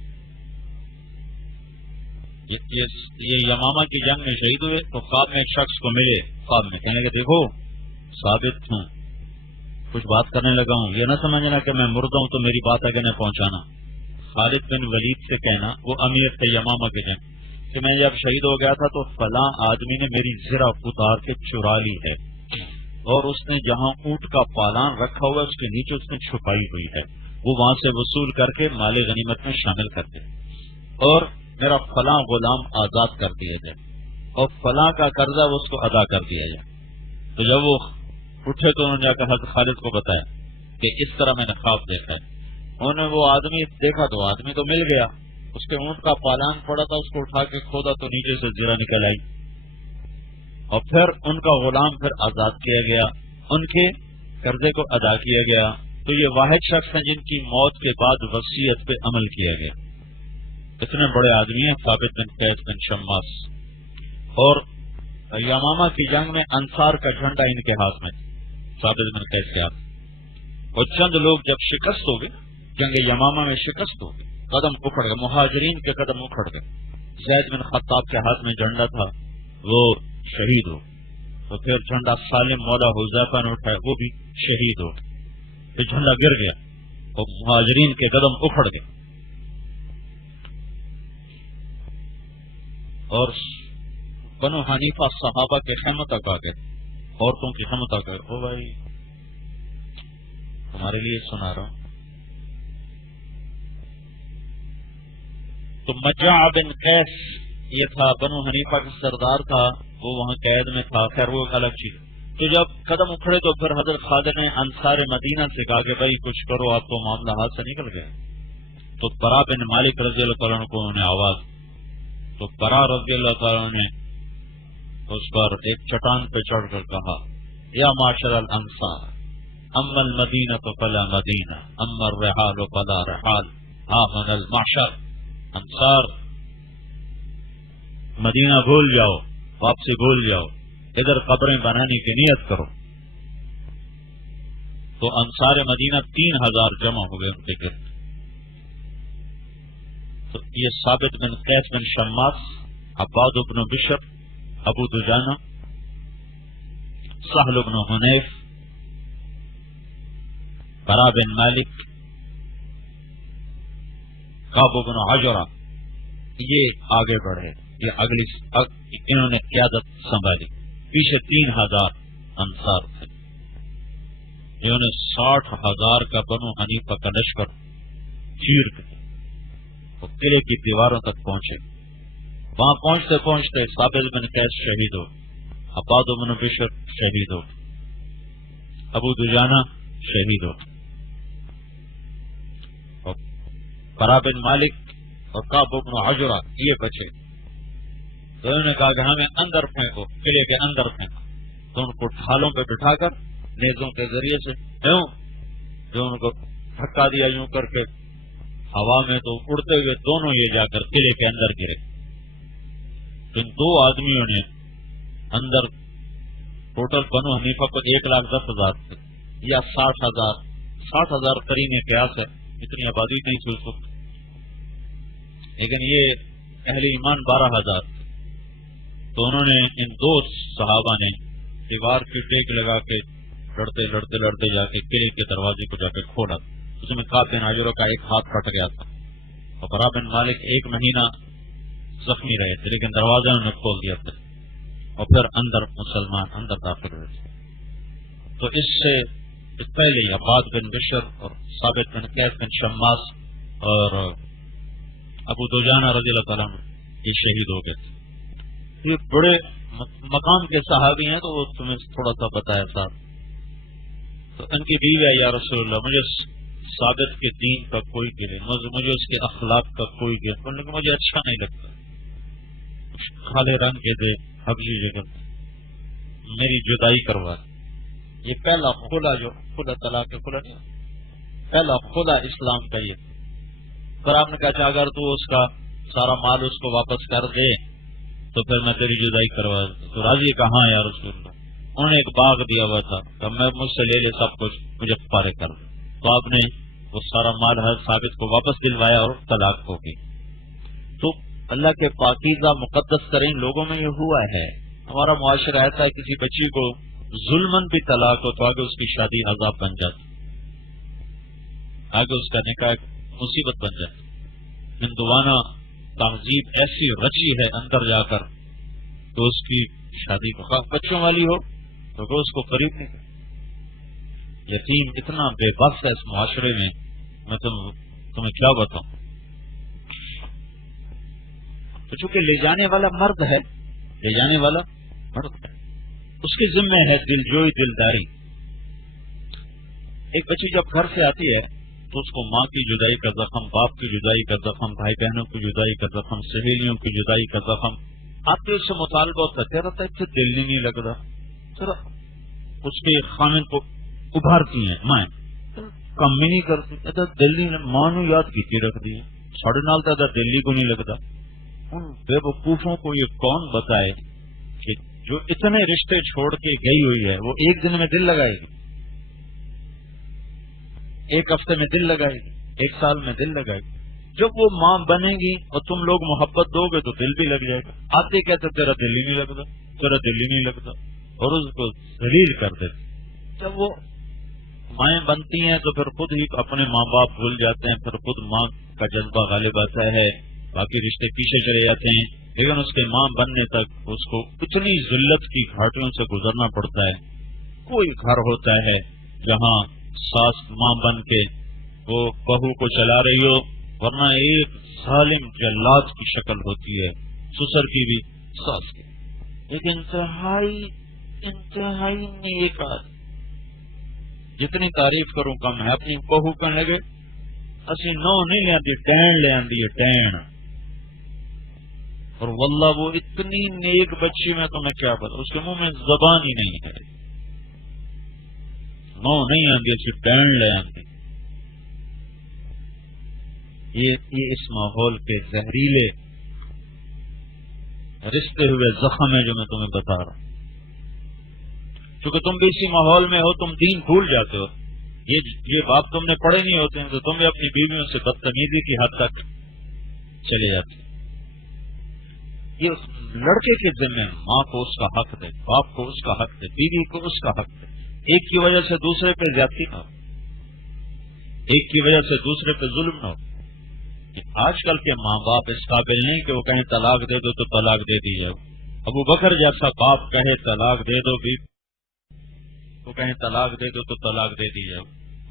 یہ یمامہ کی جنگ میں شہید ہوئے تو خواب میں ایک شخص کو ملے، خواب میں کہنے کہ دیکھو ثابت ہوں، کچھ بات کرنے لگا ہوں، یہ نہ سمجھنا کہ میں مردہ ہوں تو میری بات آگے نہ پہنچانا. خالد بن ولید سے کہنا، وہ امیر تھے یمامہ کے جنگ، کہ میں جب شہید ہو گیا تھا تو فلاں آدمی نے میری زرہ اتار کے چرا لی ہے، اور اس نے جہاں اونٹ کا پالان رکھا ہوا ہے اس کے نیچے اس نے چھپائی ہوئی ہے، وہ وہاں سے وصول کر کے مال غنیمت میں شامل کر دے، اور میرا فلاں غلام آزاد کر دیا جائے، اور فلاں کا قرضہ وہ اس کو ادا کر دیا جائے. تو جب وہ اٹھے تو انہوں نے جا کر حضرت خالد کو بتایا کہ اس طرح میں نے خواب دیکھا ہے. انہوں نے وہ آدمی دیکھا تو آدمی تو مل گیا، اس کے اونٹ کا پالان پڑا تھا، اس کو اٹھا کے کھودا تو نیچے سے زرہ نکل آئی، اور پھر ان کا غلام پھر آزاد کیا گیا، ان کے قرضے کو ادا کیا گیا. تو یہ واحد شخص ہیں جن کی موت کے بعد وصیت پہ عمل کیا گیا. اتنے بڑے آدمی ہیں ثابت بن قیس بن شماس. اور یمامہ کی جنگ میں انصار کا جھنڈا ان کے ہاتھ میں، ثابت بن قیس کے ہاتھ. اور چند لوگ جب شکست ہو گئے، جنگ یمامہ میں شکست ہو گئی، قدم اکھڑ گئے، مہاجرین کے قدم اکھڑ گئے. زید بن خطاب کے ہاتھ میں جھنڈا تھا، وہ شہید ہو. تو پھر جھنڈا سالم مولا حذیفہ نے اٹھایا، وہ بھی شہید ہو. پھر جھنڈا گر گیا اور مہاجرین کے قدم اکھڑ گئے. اور بنو حنیفہ صحابہ کے خیمہ تک آ گئے، عورتوں کی خیمہ تک آ گئے. او بھائی تمہارے لیے سنا رہا ہوں. تو مجاع بن قیس یہ تھا، بنو حنیفہ کا سردار تھا، وہ وہاں قید میں تھا. خیر وہ ایک الگ چیز. تو جب قدم اکھڑے تو پھر حضرت خالد نے انصار مدینہ سے کہا کہ بھائی کچھ کرو، آپ کو معاملہ ہاتھ سے نکل گئے. تو برا بن مالک رضی اللہ تعالیٰ عنہ کو انہوں نے آواز، تو برا رضی اللہ تعالیٰ نے اس پر ایک چٹان پہ چڑھ کر کہا، یا معاشر الانصار، اما المدینہ فلا مدینہ، اما الرحال فلا رحال، ہا من المعشر. انصار مدینہ بھول جاؤ، واپسی بھول جاؤ، ادھر قبریں بنانے کی نیت کرو. تو انصار مدینہ 3000 جمع ہو گئے ان کے گرد. تو یہ ثابت بن قیس بن شماس، عباد بن بشر، ابو دجانہ، سہل بن حنیف، برا بن مالک، کعب بن عجرہ، یہ آگے بڑھے، یہ انہوں نے قیادت سنبھالی. پیچھے 3000 انصار تھے، انہوں نے 60,000 کا بنو حنیفہ کا لشکر چیر کے وہ قلعے کی دیواروں تک پہنچے. وہاں پہنچتے پہنچتے ثابت بن قیس شہید ہو، عباد بن بشر شہید ہو، ابو دجانہ شہید ہو، اور برا بن مالک اور کعب بن عجرہ یہ بچے. تو انہوں نے کہا کہ ہمیں اندر پھینکو، قلعے کے اندر پھینکو. تو ان کو ڈھالوں پہ بٹھا کر نیزوں کے ذریعے سے جو ان کو دھکا دیا یوں کر کے ہوا میں، تو اڑتے ہوئے دونوں یہ جا کر قلعے کے اندر گرے. ان دو آدمیوں نے اندر ٹوٹل بنو حنیفہ کو 1,10,000 تھے یا 60,000 قرین قیاس ہے، اتنی آبادی نہیں تھی اس وقت، لیکن یہ اہل ایمان 12,000 تھے. تو انہوں نے ان دو صحابہ نے دیوار کی ٹیک لگا کے لڑتے لڑتے لڑتے جا کے قلعے کے دروازے کو جا کے کھولا. اس میں کعب بن عجرہ کا ایک ہاتھ کٹ گیا تھا اور برا بن مالک 1 مہینہ زخمی رہے تھے، لیکن دروازہ انہوں نے کھول دیا تھا اور پھر اندر مسلمان اندر داخل ہوئے تھے. تو اس سے پہلے عباد بن بشر اور ثابت بن قیس بن شماس اور ابو دجانہ رضی اللہ تعالیٰ عنہ یہ شہید ہو گئے تھے. یہ بڑے مقام کے صحابی ہیں، تو وہ تمہیں تھوڑا سا بتایا تھا. تو ان کی بیوی ہے، یا رسول اللہ مجھے ثابت کے دین کا کوئی گلے، مجھے اس کے اخلاق کا کوئی گلے، لیکن مجھے اچھا نہیں لگتا، کالے رنگ کے دے حبشی جگہ میری جدائی کروا. یہ پہلا خلا، جو خلا طلاق کے خلا نہیں، پہلا خلا اسلام کا یہ. پر آپ نے کہا اگر تو اس کا سارا مال اس کو واپس کر دے تو پھر میں تیری جدائی کروا. تو راضی کہاں یا رسول اللہ؟ انہوں نے ایک باغ دیا ہوا تھا کہ میں مجھ سے لے لے سب کچھ، مجھے پارے کر دے. تو آپ نے وہ سارا مال ہر ثابت کو واپس دلوایا اور طلاق ہو گئی. تو اللہ کے پاکیزہ مقدس ترین لوگوں میں یہ ہوا ہے. ہمارا معاشرہ ایسا ہے کسی بچی کو ظلمن بھی طلاق ہو تو آگے اس کی شادی عذاب بن جاتی، آگے اس کا نکاح مصیبت بن جاتی. ہندوانہ تہذیب ایسی رچی ہے اندر جا کر تو اس کی شادی کو بچوں والی ہو تو اس کو قریب نہیں. یتیم اتنا بے بس ہے اس معاشرے میں، میں تمہیں کیا بتاؤں. تو چونکہ لے جانے والا مرد ہے، لے جانے والا مرد ہے، اس کے ذمہ ہے دلجوئی دلداری. ایک بچی جب گھر سے آتی ہے تو اس کو ماں کی جدائی کا زخم، باپ کی جدائی کا زخم، بھائی بہنوں کی جدائی کا زخم، سہیلیوں کی جدائی کا زخم آپ کے اس سے مطالبہ کرتے رہتا ہے کہ دل نہیں لگتا. ذرا اس کے خامن کو ابھارتی ہیں مائیں کم بھی نہیں کرتی، دل نہیں، ماں نے یاد کی رکھ دی ساڑھے نال تھا دلی کو نہیں لگتا. ان بے وقوفوں کو یہ کون بتائے کہ جو اتنے رشتے چھوڑ کے گئی ہوئی ہے وہ ایک دن میں دل لگائے گی، ایک ہفتے میں دل لگائے گی، ایک سال میں دل لگائے گی. جب وہ ماں بنے گی اور تم لوگ محبت دو گے تو دل بھی لگ جائے گا. آتے کہتے تیرا دل ہی نہیں لگتا، تیرا دل ہی نہیں لگتا، اور اس کو ذلیل کر دیتے. جب وہ مائیں بنتی ہیں تو پھر خود ہی اپنے ماں باپ بھول جاتے ہیں، پھر خود ماں کا جذبہ غالب آتا ہے، باقی رشتے پیچھے چلے جاتے ہیں. لیکن اس کے ماں بننے تک اس کو اتنی ذلت کی گھاٹیوں سے گزرنا پڑتا ہے. کوئی گھر ہوتا ہے جہاں ساس ماں بن کے وہ بہو کو چلا رہی ہو، ورنہ ایک ظالم جلاد کی شکل ہوتی ہے، سسر کی بھی ساس کی. ایک انتہائی نیک آدمی، جتنی تعریف کروں کم ہے. اپنی بہو کہنے لگے اسی نو نہیں لے آتی، ٹین لے آتی ہے، ٹین. اور واللہ وہ اتنی نیک بچی میں تمہیں کیا پتا، اس کے منہ میں زبان ہی نہیں ہے، نو نہیں آتی اسی ٹین لے آتی. یہ اس ماحول کے زہریلے رشتے ہوئے زخم ہے جو میں تمہیں بتا رہا ہوں. کیونکہ تم بھی اسی ماحول میں ہو، تم دین بھول جاتے ہو. یہ بات تم نے پڑھے نہیں ہوتے ہیں تو تم بھی اپنی بیویوں سے بدتمیزی کی حد تک چلے جاتے. یہ لڑکے کے ذمہ ماں کو اس کا حق دے، باپ کو اس کا حق دے، بیوی کو اس کا حق دے. ایک کی وجہ سے دوسرے پہ زیادتی نہ ہو، ایک کی وجہ سے دوسرے پہ ظلم نہ ہو. آج کل کے ماں باپ اس قابل نہیں کہ وہ کہیں طلاق دے دو تو طلاق دے دی جائے. ابو بکر جیسا باپ کہے طلاق دے دو، بیوی کو کہیں طلاق دے دو تو طلاق دے دی جائے.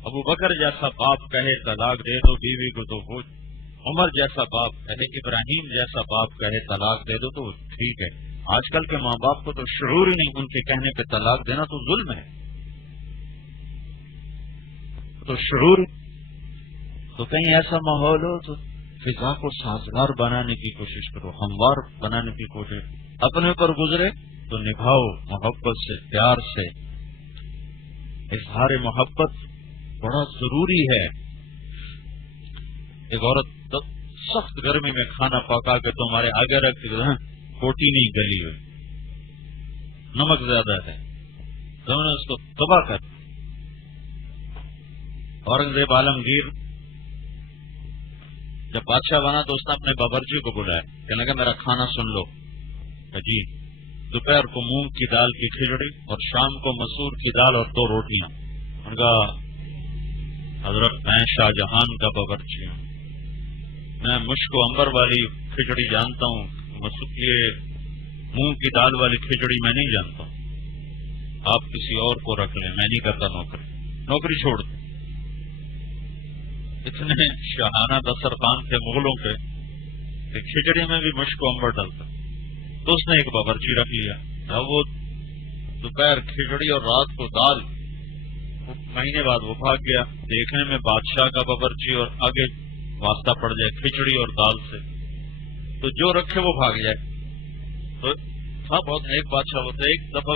ابو بکر جیسا باپ کہے طلاق دے دو بیوی کو تو وہ. عمر جیسا باپ کہے، ابراہیم جیسا باپ کہے طلاق دے دو تو ٹھیک ہے. آج کل کے ماں باپ کو تو شعور ہی نہیں، ان کے کہنے پہ طلاق دینا تو ظلم ہے. تو شعور تو کہیں ایسا ماحول ہو تو فضا کو سازگار بنانے کی کوشش کرو، ہموار بنانے کی کوشش. اپنے پر گزرے تو نبھاؤ محبت سے، پیار سے. اظہار محبت بڑا ضروری ہے. ایک عورت سخت گرمی میں کھانا پکا کے تمہارے آگے رکھ بوٹی نہیں گلی ہوئی، نمک زیادہ ہے، تو انہوں نے اس کو تباہ کر دیا۔ اورنگزیب عالمگیر جب بادشاہ بنا تو اس نے اپنے باورچی کو بلایا، کہنے لگا میرا کھانا سن لو۔ کہ جی، دوپہر کو مونگ کی دال کی کھچڑی اور شام کو مسور کی دال اور 2 روٹیاں۔ ان کا حضرت میں شاہ جہان کا باورچی ہوں، میں مشک و عنبر والی کھچڑی جانتا ہوں، یہ مونگ کی دال والی کھچڑی میں نہیں جانتا ہوں، آپ کسی اور کو رکھ لیں، میں نہیں کرتا نوکری چھوڑ دیں۔ اتنے شاہانہ دسترخوان تھے مغلوں کے کہ کھچڑی میں بھی مشک و عنبر ڈلتا، تو اس نے ایک باورچی رکھ لیا۔ اب وہ دوپہر کھچڑی اور رات کو دال، مہینے بعد وہ بھاگ گیا، دیکھنے میں بادشاہ کا باورچی اور آگے واسطہ پڑ جائے کھچڑی اور دال سے تو جو رکھے وہ بھاگ جائے۔ تو تھا بہت نیک بادشاہ ہوتا ہے، ایک دفعہ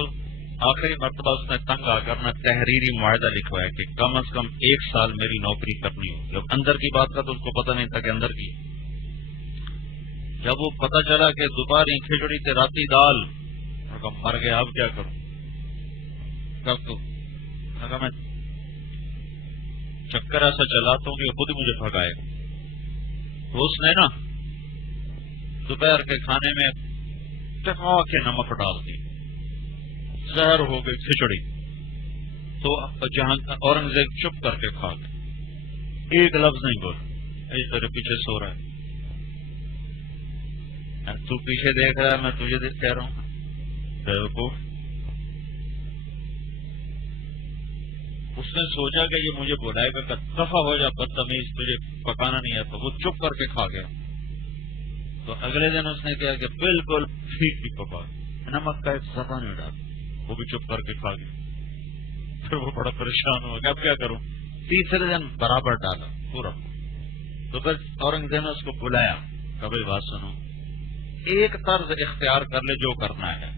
آخری مرتبہ اس نے تنگ آ کر تحریری معاہدہ لکھوایا کہ کم از کم 1 سال میری نوکری کرنی ہو۔ جب اندر کی بات کا تو اس کو پتہ نہیں تھا کہ اندر کی، جب وہ پتہ چلا کہ دوپہر کھچڑی سے راتی دال، مر گیا، اب کیا کروں؟ میں چکر ایسا چلاتا ہوں کہ خود ہی مجھے بھگائے۔ تو اس نے نا دوپہر کے کھانے میں ٹکا کے نمک ڈال دی، زہر ہو گئی کھچڑی۔ تو جہاں اورنگزیب چپ کر کے کھا گیا، ایک لفظ نہیں بولا، تیرے پیچھے سو رہا ہے، تو پیچھے دیکھ رہا ہے، میں تجھے کہہ رہا ہوں بیوقوف۔ اس نے سوچا کہ یہ مجھے بلائے گا، دفع ہو جا بدتمیز، تجھے پکانا نہیں آتا، وہ چپ کر کے کھا گیا۔ تو اگلے دن اس نے کہا کہ بالکل ٹھیک ہی پکا، نمک کا ایک ذرہ نہیں ڈالا، وہ بھی چپ کر کے کھا گیا۔ پھر وہ بڑا پریشان ہو گیا، اب کیا کروں؟ تیسرے دن برابر ڈالا پورا۔ تو پھر اورنگزیب نے اس کو بلایا، کبھی بات سنو، ایک طرز اختیار کر لے جو کرنا ہے،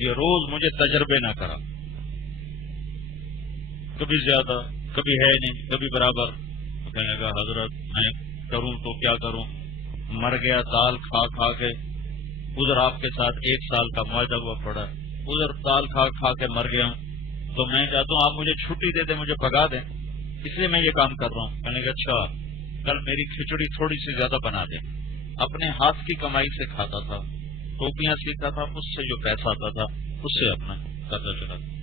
یہ روز مجھے تجربے نہ کرا، کبھی زیادہ کبھی ہے نہیں کبھی برابر۔ کہنے لگا حضرت میں کروں تو کیا کروں، مر گیا دال کھا کھا کے، ادھر آپ کے ساتھ 1 سال کا معاہدہ ہوا پڑا، ادھر دال کھا کھا کے مر گیا ہوں، تو میں چاہتا ہوں آپ مجھے چھٹی دے دیں، مجھے بھگا دیں، اس لیے میں یہ کام کر رہا ہوں۔ کہنے لگا اچھا، کل میری کھچڑی تھوڑی سی زیادہ بنا دیں۔ اپنے ہاتھ کی کمائی سے کھاتا تھا، ٹوپیاں سیکھتا تھا، اس سے جو پیسہ آتا تھا اس سے اپنا کرتا چلا تھا۔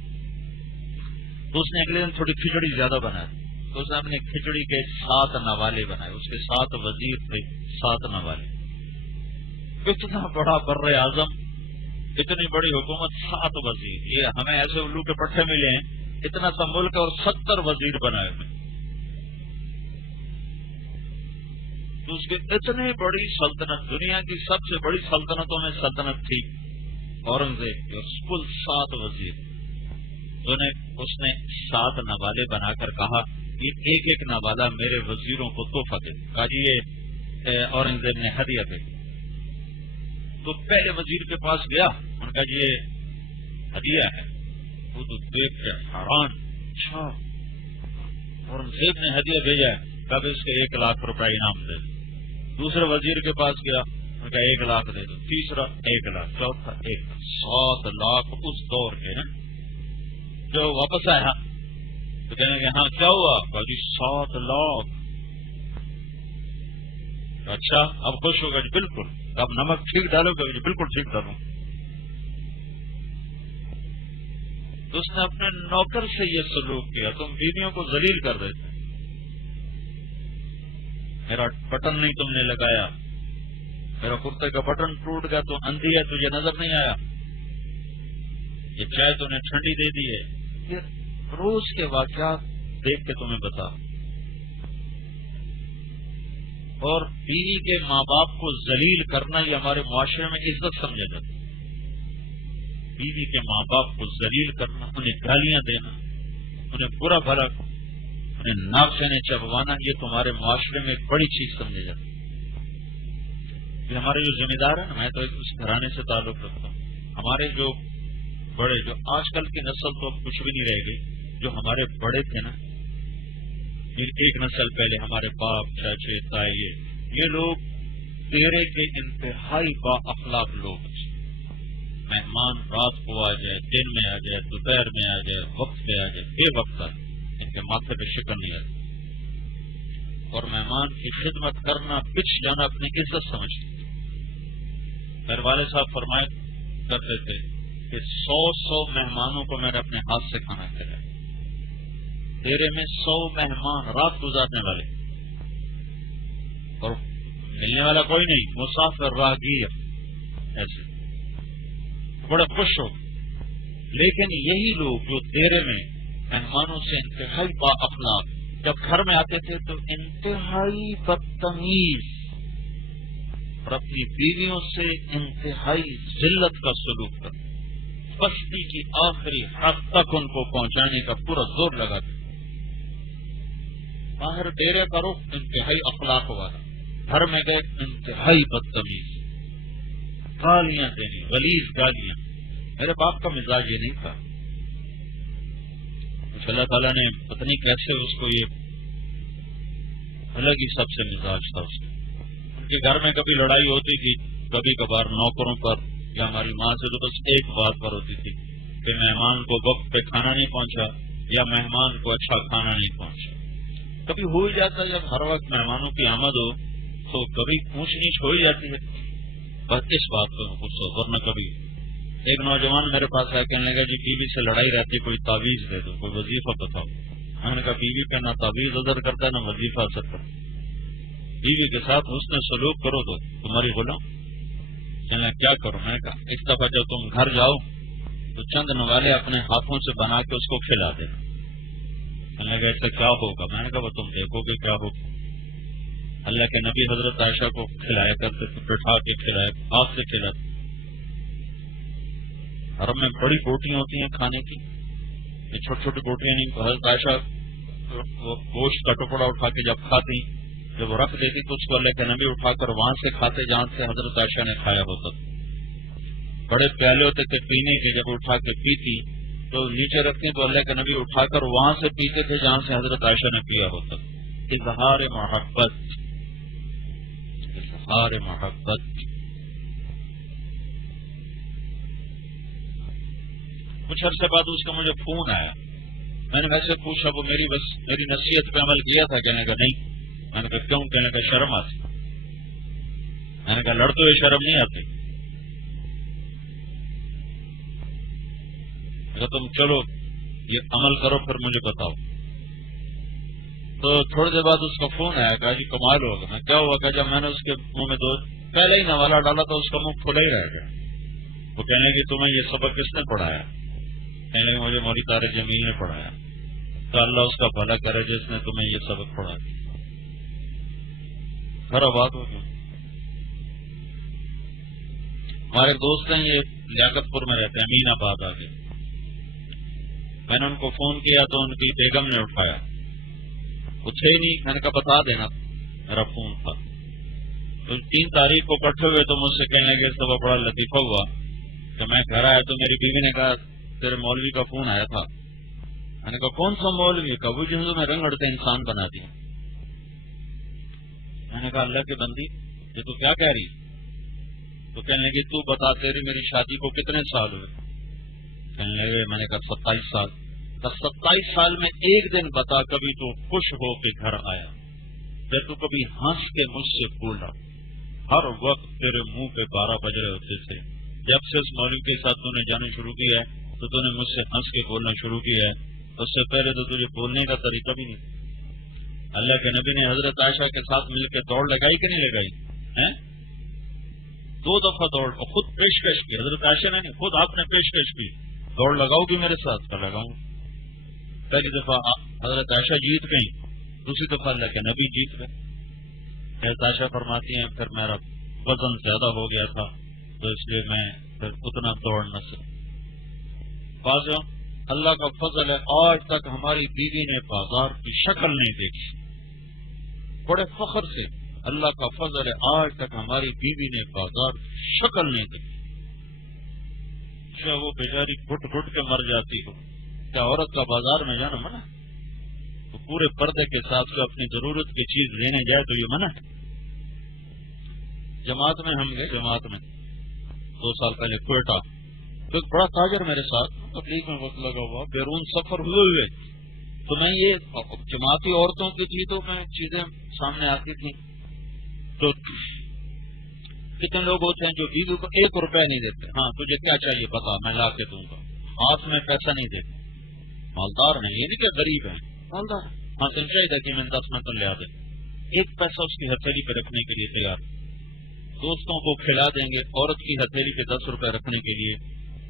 تو اس نے اگلے دن تھوڑی کھچڑی زیادہ بنائی، تو اس نے اپنی کھچڑی کے 7 نوالے بنائے، اس کے 7 وزیر تھے، 7 نوالے۔ اتنا بڑا بر اعظم، اتنی بڑی حکومت، 7 وزیر، یہ ہمیں ایسے الو کے پٹھے ملے ہیں، اتنا سا ملک اور 70 وزیر بنائے ہوئے۔ تو اس کی اتنی بڑی سلطنت، دنیا کی سب سے بڑی سلطنتوں میں سلطنت تھی اورنگزیب کی، اور کل 7 وزیر۔ اس نے 7 نوالے بنا کر کہا کہ ایک ایک نوالا میرے وزیروں کو تحفہ دے۔ کہا جی یہ اورنگزیب نے ہدیہ دے۔ تو پہلے وزیر کے پاس گیا، ان کا جی یہ ہدیہ ہے، وہ تو دیکھ کے حیران، اچھا اورنگزیب نے ہدیہ بھیجا ہے، کب اس کے 1 لاکھ روپے انعام دے۔ دوسرے وزیر کے پاس گیا، ان کا 1 لاکھ دے دو، تیسرا 1 لاکھ، چوتھا 1 لاکھ، 7 لاکھ اس دور کے ہیں۔ جو واپس آیا تو کہنے کہ ہاں کیا ہوا؟ کہا جی 7 لاکھ۔ اچھا اب خوش ہوگا؟ جی بالکل۔ اب نمک ٹھیک ڈالو گے؟ جی بالکل ٹھیک ڈالوں۔ تو اس نے اپنے نوکر سے یہ سلوک کیا، تم بیویوں کو ذلیل کر دیتے، میرا بٹن نہیں تم نے لگایا، میرا کرتے کا بٹن ٹوٹ گیا تو اندھی ہے تجھے نظر نہیں آیا، یہ چائے تو نے ٹھنڈی دے دی ہے۔ یہ روز کے واقعات دیکھ کے تمہیں بتا۔ اور بیوی کے ماں باپ کو ذلیل کرنا یہ ہمارے معاشرے میں عزت سمجھا جاتا ہے۔ بیوی کے ماں باپ کو ذلیل کرنا، انہیں گالیاں دینا، انہیں برا بھلا، انہیں ناک سے چبوانا، یہ تمہارے معاشرے میں ایک بڑی چیز سمجھا جاتا ہے۔ یہ ہمارے جو ذمہ دار ہیں نا، میں تو اس گھرانے سے تعلق رکھتا ہوں، ہمارے جو بڑے، جو آج کل کی نسل تو کچھ بھی نہیں رہ گئی، جو ہمارے بڑے تھے نا، ایک نسل پہلے ہمارے باپ، چاچے، تائے، یہ لوگ تیرے کے انتہائی با اخلاق لوگ، مہمان رات کو آ جائے، دن میں آ جائے، دوپہر میں آ جائے، وقت پہ آ جائے، بے وقت آ جائے، ان کے ماتھے پہ شکر نہیں آتی، اور مہمان کی خدمت کرنا، پچھ جانا اپنی عزت سمجھتے۔ میرے والد صاحب فرمایا کرتے تھے کہ 100 مہمانوں کو میں نے اپنے ہاتھ سے کھانا کھلایا، ڈیرے میں 100 مہمان رات گزارنے والے، اور ملنے والا کوئی نہیں، مسافر راہگیر، ایسے بڑے خوش ہو۔ لیکن یہی لوگ جو ڈیرے میں مہمانوں سے انتہائی با اخلاق، جب گھر میں آتے تھے تو انتہائی بدتمیز، اور اپنی بیویوں سے انتہائی ذلت کا سلوک کر، بستی کی آخری حد تک ان کو پہنچانے کا پورا زور لگاتے۔ باہر ڈیرے کا رخ انتہائی اخلاق والا، گھر میں گئے انتہائی بدتمیز، گالیاں دینی، غلیظ گالیاں۔ میرے باپ کا مزاج یہ نہیں تھا، کچھ اللہ تعالیٰ نے پتہ نہیں کیسے اس کو یہ الگ ہی سب سے مزاج تھا اس کا۔ ان کے گھر میں کبھی لڑائی ہوتی تھی، کبھی کبھار نوکروں پر یا ہماری ماں سے تو بس ایک بات پر ہوتی تھی کہ مہمان کو وقت پہ کھانا نہیں پہنچا یا مہمان کو اچھا کھانا نہیں پہنچا۔ کبھی ہو ہی جاتا جب ہر وقت مہمانوں کی آمد ہو تو کبھی اونچ نیچ ہو ہی جاتی ہے، بس اس بات پہ غصہ۔ ورنہ کبھی ایک نوجوان میرے پاس آیا، کہنے لگا جی بیوی سے لڑائی رہتی، کوئی تعویذ دے دو، کوئی وظیفہ بتاؤ۔ میں نے کہا بیوی پہ نہ تعویذ اثر کرتا ہے نہ وظیفہ اثر کرتا ہے، بیوی کے ساتھ حسن سلوک کرو تو تمہاری غلام۔ کہنے لگا کیا کروں؟ میں نے کہا اس دفعہ جب تم گھر جاؤ تو چند نوالے اپنے ہاتھوں سے بنا کے اس کو کھلا دینا۔ کہنے لگا اس سے کیا ہوگا؟ میں نے کہا وہ تم دیکھو گے کیا ہوگا۔ اللہ کے نبی حضرت عائشہ کو کھلایا کرتے تھے، بٹھا کے کھلایا، ہاتھ سے کھلاتے۔ حرم میں بڑی بوٹیاں ہوتی ہیں کھانے کی، یہ چھوٹی چھوٹی بوٹیاں نہیں، حضرت عائشہ وہ گوشت کا ٹکڑا اٹھا کے جب کھاتی، جب وہ رکھ دیتی تو اس کو اللہ کے نبی اٹھا کر وہاں سے کھاتے جہاں سے حضرت عائشہ نے کھایا ہوتا تھا۔ بڑے پیالے ہوتے تھے پینے کے، جب اٹھا کے پیتی تو نیچے رکھتے تو اللہ کے نبی اٹھا کر وہاں سے پیتے تھے جہاں سے حضرت عائشہ نے پیا ہوتا تھا۔ اظہار محبت، اظہار محبت۔ کچھ عرصے بعد اس کا مجھے فون آیا، میں نے ویسے پوچھا وہ میری نصیحت پہ عمل کیا تھا؟ کہنے کا نہیں۔ میں نے کہا کیوں؟ کہنے کا شرم آتی۔ میں نے کہا لڑتے ہوئے شرم نہیں آتی؟ تم چلو یہ عمل کرو پھر مجھے بتاؤ۔ تو تھوڑی دیر بعد اس کا فون آیا، کہا جی کمال ہوگا۔ میں کیا ہوا؟ کہ جب میں نے اس کے منہ میں پہلے ہی نوالا ڈالا تو اس کا منہ کھلا ہی رہ گیا۔ وہ کہنے کہ تمہیں یہ سبق کس نے پڑھایا؟ کہنے کہ مجھے مولوی طارق جمیل نے پڑھایا۔ تو اللہ اس کا بھلا کرے جس نے تمہیں یہ سبق پڑھایا۔ ہر بات ہو گئی۔ ہمارے دوست ہیں، یہ لیاقت پور میں رہتے ہیں، امین آباد آگے۔ میں نے ان کو فون کیا تو ان کی بیگم نے اٹھایا، اٹھے ہی نہیں۔ میں نے کہا بتا دینا میرا فون تھا۔ تو 3 تاریخ کو کٹھے ہوئے تو مجھ سے کہنے لگے اس دفعہ بڑا لطیفہ ہوا کہ میں گھر آیا تو میری بیوی نے کہا تیرے مولوی کا فون آیا تھا۔ میں نے کہا کون سا مولوی؟ کا وہ جنہوں میں رنگ اڑتے انسان بنا دیا۔ میں نے کہا اللہ کے بندی یہ تو کیا کہہ رہی؟ تو کہنے لگی تو بتا تیری میری شادی کو کتنے سال ہوئے؟ کہنے لگے میں نے کہا 27 سال۔ 27 سال میں ایک دن بتا کبھی تو خوش ہو کے گھر آیا، پھر تو کبھی ہنس کے مجھ سے بولا؟ ہر وقت تیرے منہ پہ 12 بج رہے ہوتے تھے۔ جب سے اس مولوی کے ساتھ تو نے جانا شروع کیا ہے تو تو نے مجھ سے ہنس کے بولنا شروع کیا ہے، اس سے پہلے تو تجھے بولنے کا طریقہ بھی نہیں۔ اللہ کے نبی نے حضرت عائشہ کے ساتھ مل کے دوڑ لگائی کہ نہیں لگائی؟ 2 دفعہ دوڑ، اور خود پیشکش کی، حضرت عائشہ نے نہیں، خود آپ نے پیشکش کی، دوڑ لگاؤ گی میرے ساتھ؟ کا لگاؤں۔ پہلی دفعہ حضرت عائشہ جیت گئی، دوسری دفعہ اللہ کے نبی جیت گئے۔ حضرت عائشہ فرماتی ہیں پھر میرا وزن زیادہ ہو گیا تھا تو اس لیے میں پھر اتنا دوڑ نہ سکا۔ بازو اللہ کا فضل ہے، آج تک ہماری بیوی نے بازار کی شکل نہیں دیکھی، بڑے فخر سے اللہ کا فضل ہے، آج تک ہماری بیوی نے بازار کی شکل نہیں دیکھی۔ کیا وہ بیچاری گھٹ گھٹ کے مر جاتی ہو؟ کیا عورت کا بازار میں جانا منع؟ تو پورے پردے کے ساتھ جو اپنی ضرورت کی چیز لینے جائے تو یہ منع ہے؟ جماعت میں ہم گئے، جماعت میں 2 سال پہلے کوئٹہ، تو ایک بڑا تاجر میرے ساتھ تبلیغ میں وقت لگا ہوا، بیرون سفر ہوئے، تو میں یہ جماعتی عورتوں کی تھی تو میں چیزیں سامنے آتی تھیں، تو کتنے لوگ ہوتے ہیں جو بیوی کو 1 روپے نہیں دیتے، ہاں تجھے کیا چاہیے بتا میں لا کے دوں گا، ہاتھ میں پیسہ نہیں دیتے، مالدار نہیں، یہ نہیں کہ غریب ہیں، مالدار، ہاں تم چاہیے کہ میں 10 منٹ لے آ دیں، 1 پیسہ اس کی ہتھیلی پہ رکھنے کے لیے تیار، دوستوں کو کھلا دیں گے، عورت کی ہتھیلی پہ 10 روپے رکھنے کے لیے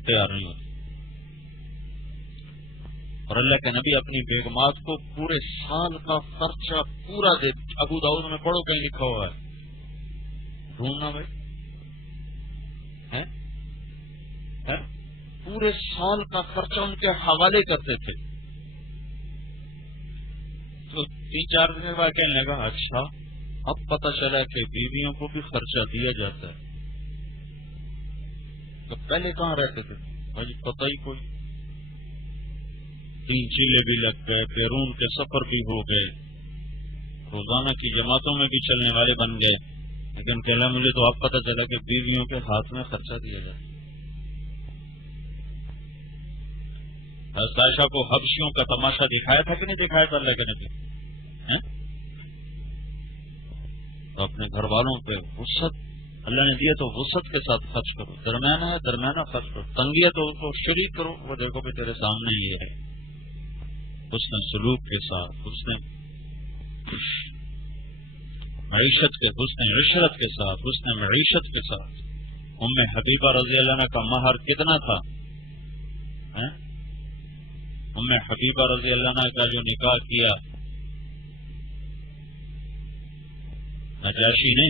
تیار نہیں ہوتے۔ اور اللہ کے نبی اپنی بیگمات کو پورے سال کا خرچہ پورا دے، ابو داؤد میں پڑھو کہیں لکھا ہوا ہے، ڈھونڈنا بھائی ہے، پورے سال کا خرچہ ان کے حوالے کرتے تھے۔ تو 3-4 دن بعد کہنے لگا اچھا اب پتہ چلا کہ بیویوں کو بھی خرچہ دیا جاتا ہے، تو پہلے کہاں رہتے تھے بھائی پتہ ہی کوئی، 3 چیلے بھی لگ گئے، بیرون کے سفر بھی ہو گئے، روزانہ کی جماعتوں میں بھی چلنے والے بن گئے، لیکن کہلا مجھے تو اب پتہ چلا کہ بیویوں کے ہاتھ میں خرچہ دیا جاتا ہے۔ حضرت عائشہ کو حبشیوں کا تماشا دکھایا تھا کہ نہیں دکھایا تھا اللہ کے نبی؟ تو اپنے گھر والوں پہ وسعت اللہ نے دیا تو وسعت کے ساتھ خرچ کرو، درمیانہ ہے درمیانہ خرچ کرو، تنگی ہے تو اس کو شریک کرو، وہ دیکھو کہ تیرے سامنے یہ ہے، حسن سلوک کے ساتھ، حسن معیشت کے، حسن عشرت کے ساتھ، حسن معیشت کے ساتھ۔ ام حبیبہ رضی اللہ عنہ کا مہر کتنا تھا؟ ام حبیبہ رضی اللہ عنہ کا جو نکاح کیا نجاشی نے،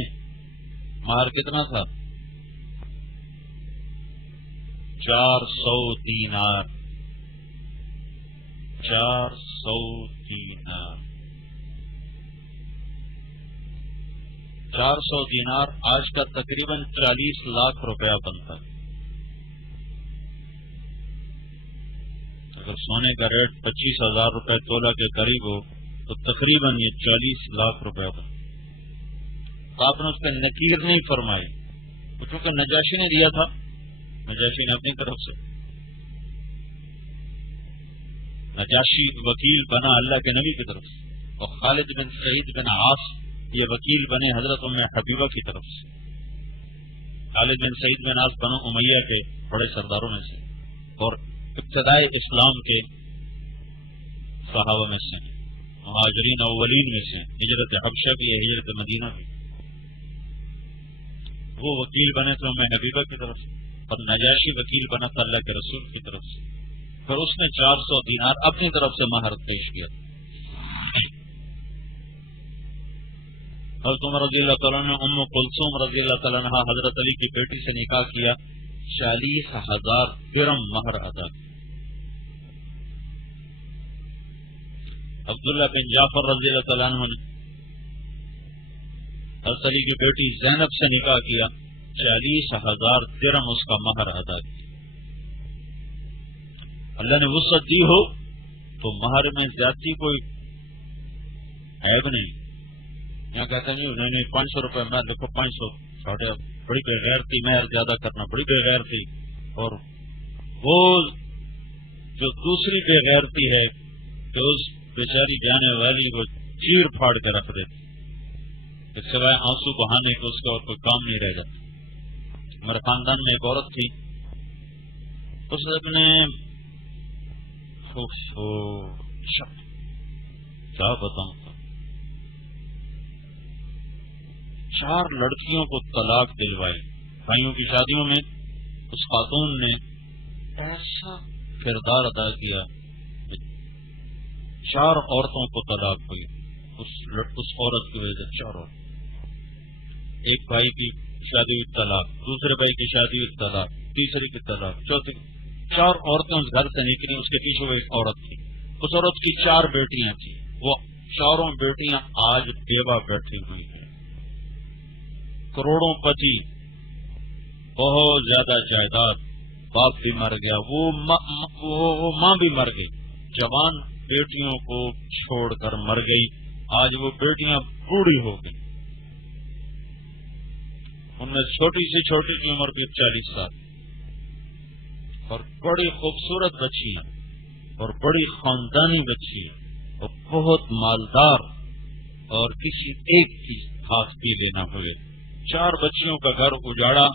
مہر کتنا تھا؟ 400 دینار، 400 دینار، 400 دینار آج کا تقریباً 40 لاکھ روپیہ بنتا ہے۔ اگر سونے کا ریٹ 25,000 روپے تولہ کے قریب ہو تو تقریباً یہ 40 لاکھ روپے بنتا ہے۔ آپ نے اس پہ نکیر نہیں فرمائی، چونکہ نجاشی نے دیا تھا، نجاشی نے اپنی طرف سے، نجاشی وکیل بنا اللہ کے نبی کی طرف سے، اور خالد بن سعید بن عاص یہ وکیل بنے حضرت ام حبیبہ کی طرف سے۔ خالد بن سعید بن عاص بنو امیہ کے بڑے سرداروں میں سے اور ابتدائی اسلام کے صحابہ میں سے، مہاجرین اولین میں سے، ہجرت حبشہ بھی ہے، ہجرت مدینہ بھی، وہ وکیل بنے تھے ام حبیبہ کی طرف سے، اور نجاشی وکیل بنا تھا اللہ کے رسول کی طرف سے۔ پھر اس نے 400 دینار اپنی طرف سے مہر پیش کیا۔ حضرت عمر رضی اللہ تعالیٰ نے ام کلثوم رضی اللہ تعالیٰ عنہ حضرت علی کی بیٹی سے نکاح کیا، 40,000 درہم مہر ادا کیا۔ عبداللہ بن جعفر رضی اللہ تعالیٰ عنہ نے حضرت علی کی بیٹی زینب سے نکاح کیا، 40,000 درہم اس کا مہر ادا کیا۔ اللہ نے وسعت دی ہو تو مہر میں زیادتی کوئی عیب نہیں، یہاں کہتے ہیں نہیں 500 روپے میں لکھو 500، چھوٹے بڑی بے غیرتی، مہر زیادہ کرنا بڑی بے غیرتی، اور وہ جو دوسری بے غیرتی ہے کہ اس بیچاری جانے والی کو چیر پھاڑ کے رکھ دیتی، اس سوائے آنسو بہانے کو اس کا اور کوئی کام نہیں رہ جاتا۔ ہمارے خاندان میں ایک عورت تھی، اس نے اپنے کیا بتاؤں 4 لڑکیوں کو طلاق دلوائی، بھائیوں کی شادیوں میں اس خاتون نے ایسا کردار ادا کیا، 4 عورتوں کو طلاق ہوئی اس عورت کی وجہ سے، 4 عورت، ایک بھائی کی شادی ہوئی طلاق، دوسرے بھائی کی شادی ہوئی طلاق، تیسری کی طلاق، چوتھی، 4 عورتیں اس گھر سے نکلی، اس کے پیچھے وہ ایک عورت تھی، اس عورت کی 4 بیٹیاں تھیں، وہ 4 بیٹیاں آج بیوہ بیٹھی ہوئی ہیں، کروڑوں پتی، بہت زیادہ جائیداد، باپ بھی مر گیا، وہ ماں بھی مر گئی، جوان بیٹیوں کو چھوڑ کر مر گئی، آج وہ بیٹیاں بوڑھی ہو گئی، ان میں چھوٹی سی عمر بھی 40 سال، اور بڑی خوبصورت بچی ہے اور بڑی خاندانی بچی ہے اور بہت مالدار، اور کسی ایک کی ہاتھ پی لینا ہوئے، 4 بچیوں کا گھر اجاڑا،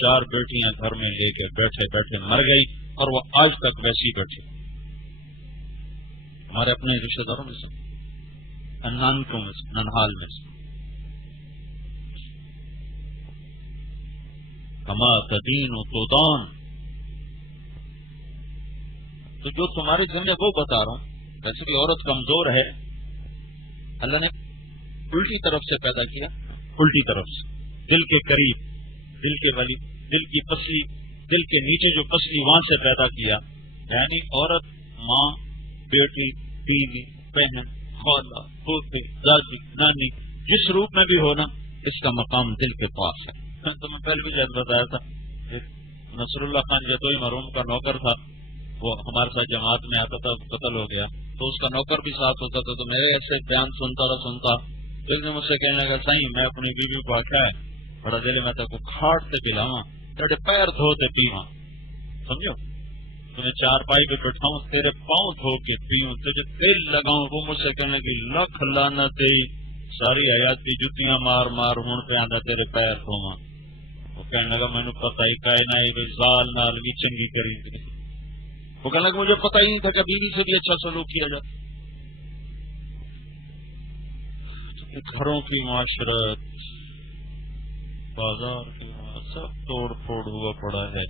4 بیٹیاں گھر میں لے کے بیٹھے بیٹھے مر گئی، اور وہ آج تک ویسی بیٹھی۔ ہمارے اپنے رشتے داروں میں سے، نانکوں میں سے، ننحال میں سے، کما تدین و تودان۔ تو جو تمہارے ذمہ وہ بتا رہا ہوں، ویسے بھی عورت کمزور ہے، اللہ نے الٹی طرف سے پیدا کیا، الٹی طرف سے، دل کے قریب، دل کی پسلی، دل کے نیچے جو پسلی وہاں سے پیدا کیا، یعنی عورت ماں، بیٹی، بیوی، بہن، خالہ، پھوپھی، دادی، نانی، جس روپ میں بھی ہونا، اس کا مقام دل کے پاس ہے۔ تو میں پہلے بھی جب بتایا تھا، نصر اللہ خان جدوئی مرحوم کا نوکر تھا، وہ ہمارے ساتھ جماعت میں آتا تھا، قتل ہو گیا، تو اس کا نوکر بھی ساتھ ہوتا تھا، تو میں ایسے بیان سنتا تو ایک دن مجھ سے کہنے لگا، صحیح میں اپنی بیوی کو آخیا ہے بڑا دل میں تک کھاٹتے پلاواں، تیرے پیر دھوتے پیواں، سمجھو، تمہیں 4 پائی پہ بٹھاؤں، تیرے پاؤں دھو کے پیوں، تجھے تیل لگاؤں۔ وہ مجھ سے کہنے لگی، لکھ لعنت ساری حیات کی جتیاں مار مار ہون پہ آندا تیرے پیر دھواں۔ وہ کہنے لگا، مینوں پتہ ہی کائے نہ زال نال بھی چنگی کری تھی۔ وہ کہنے لگا، مجھے پتہ ہی نہیں تھا کہ بیوی سے بھی اچھا سلوک کیا جاتا۔ گھروں کی معاشرت، بازار کی سب توڑ پھوڑ ہوا پڑا ہے۔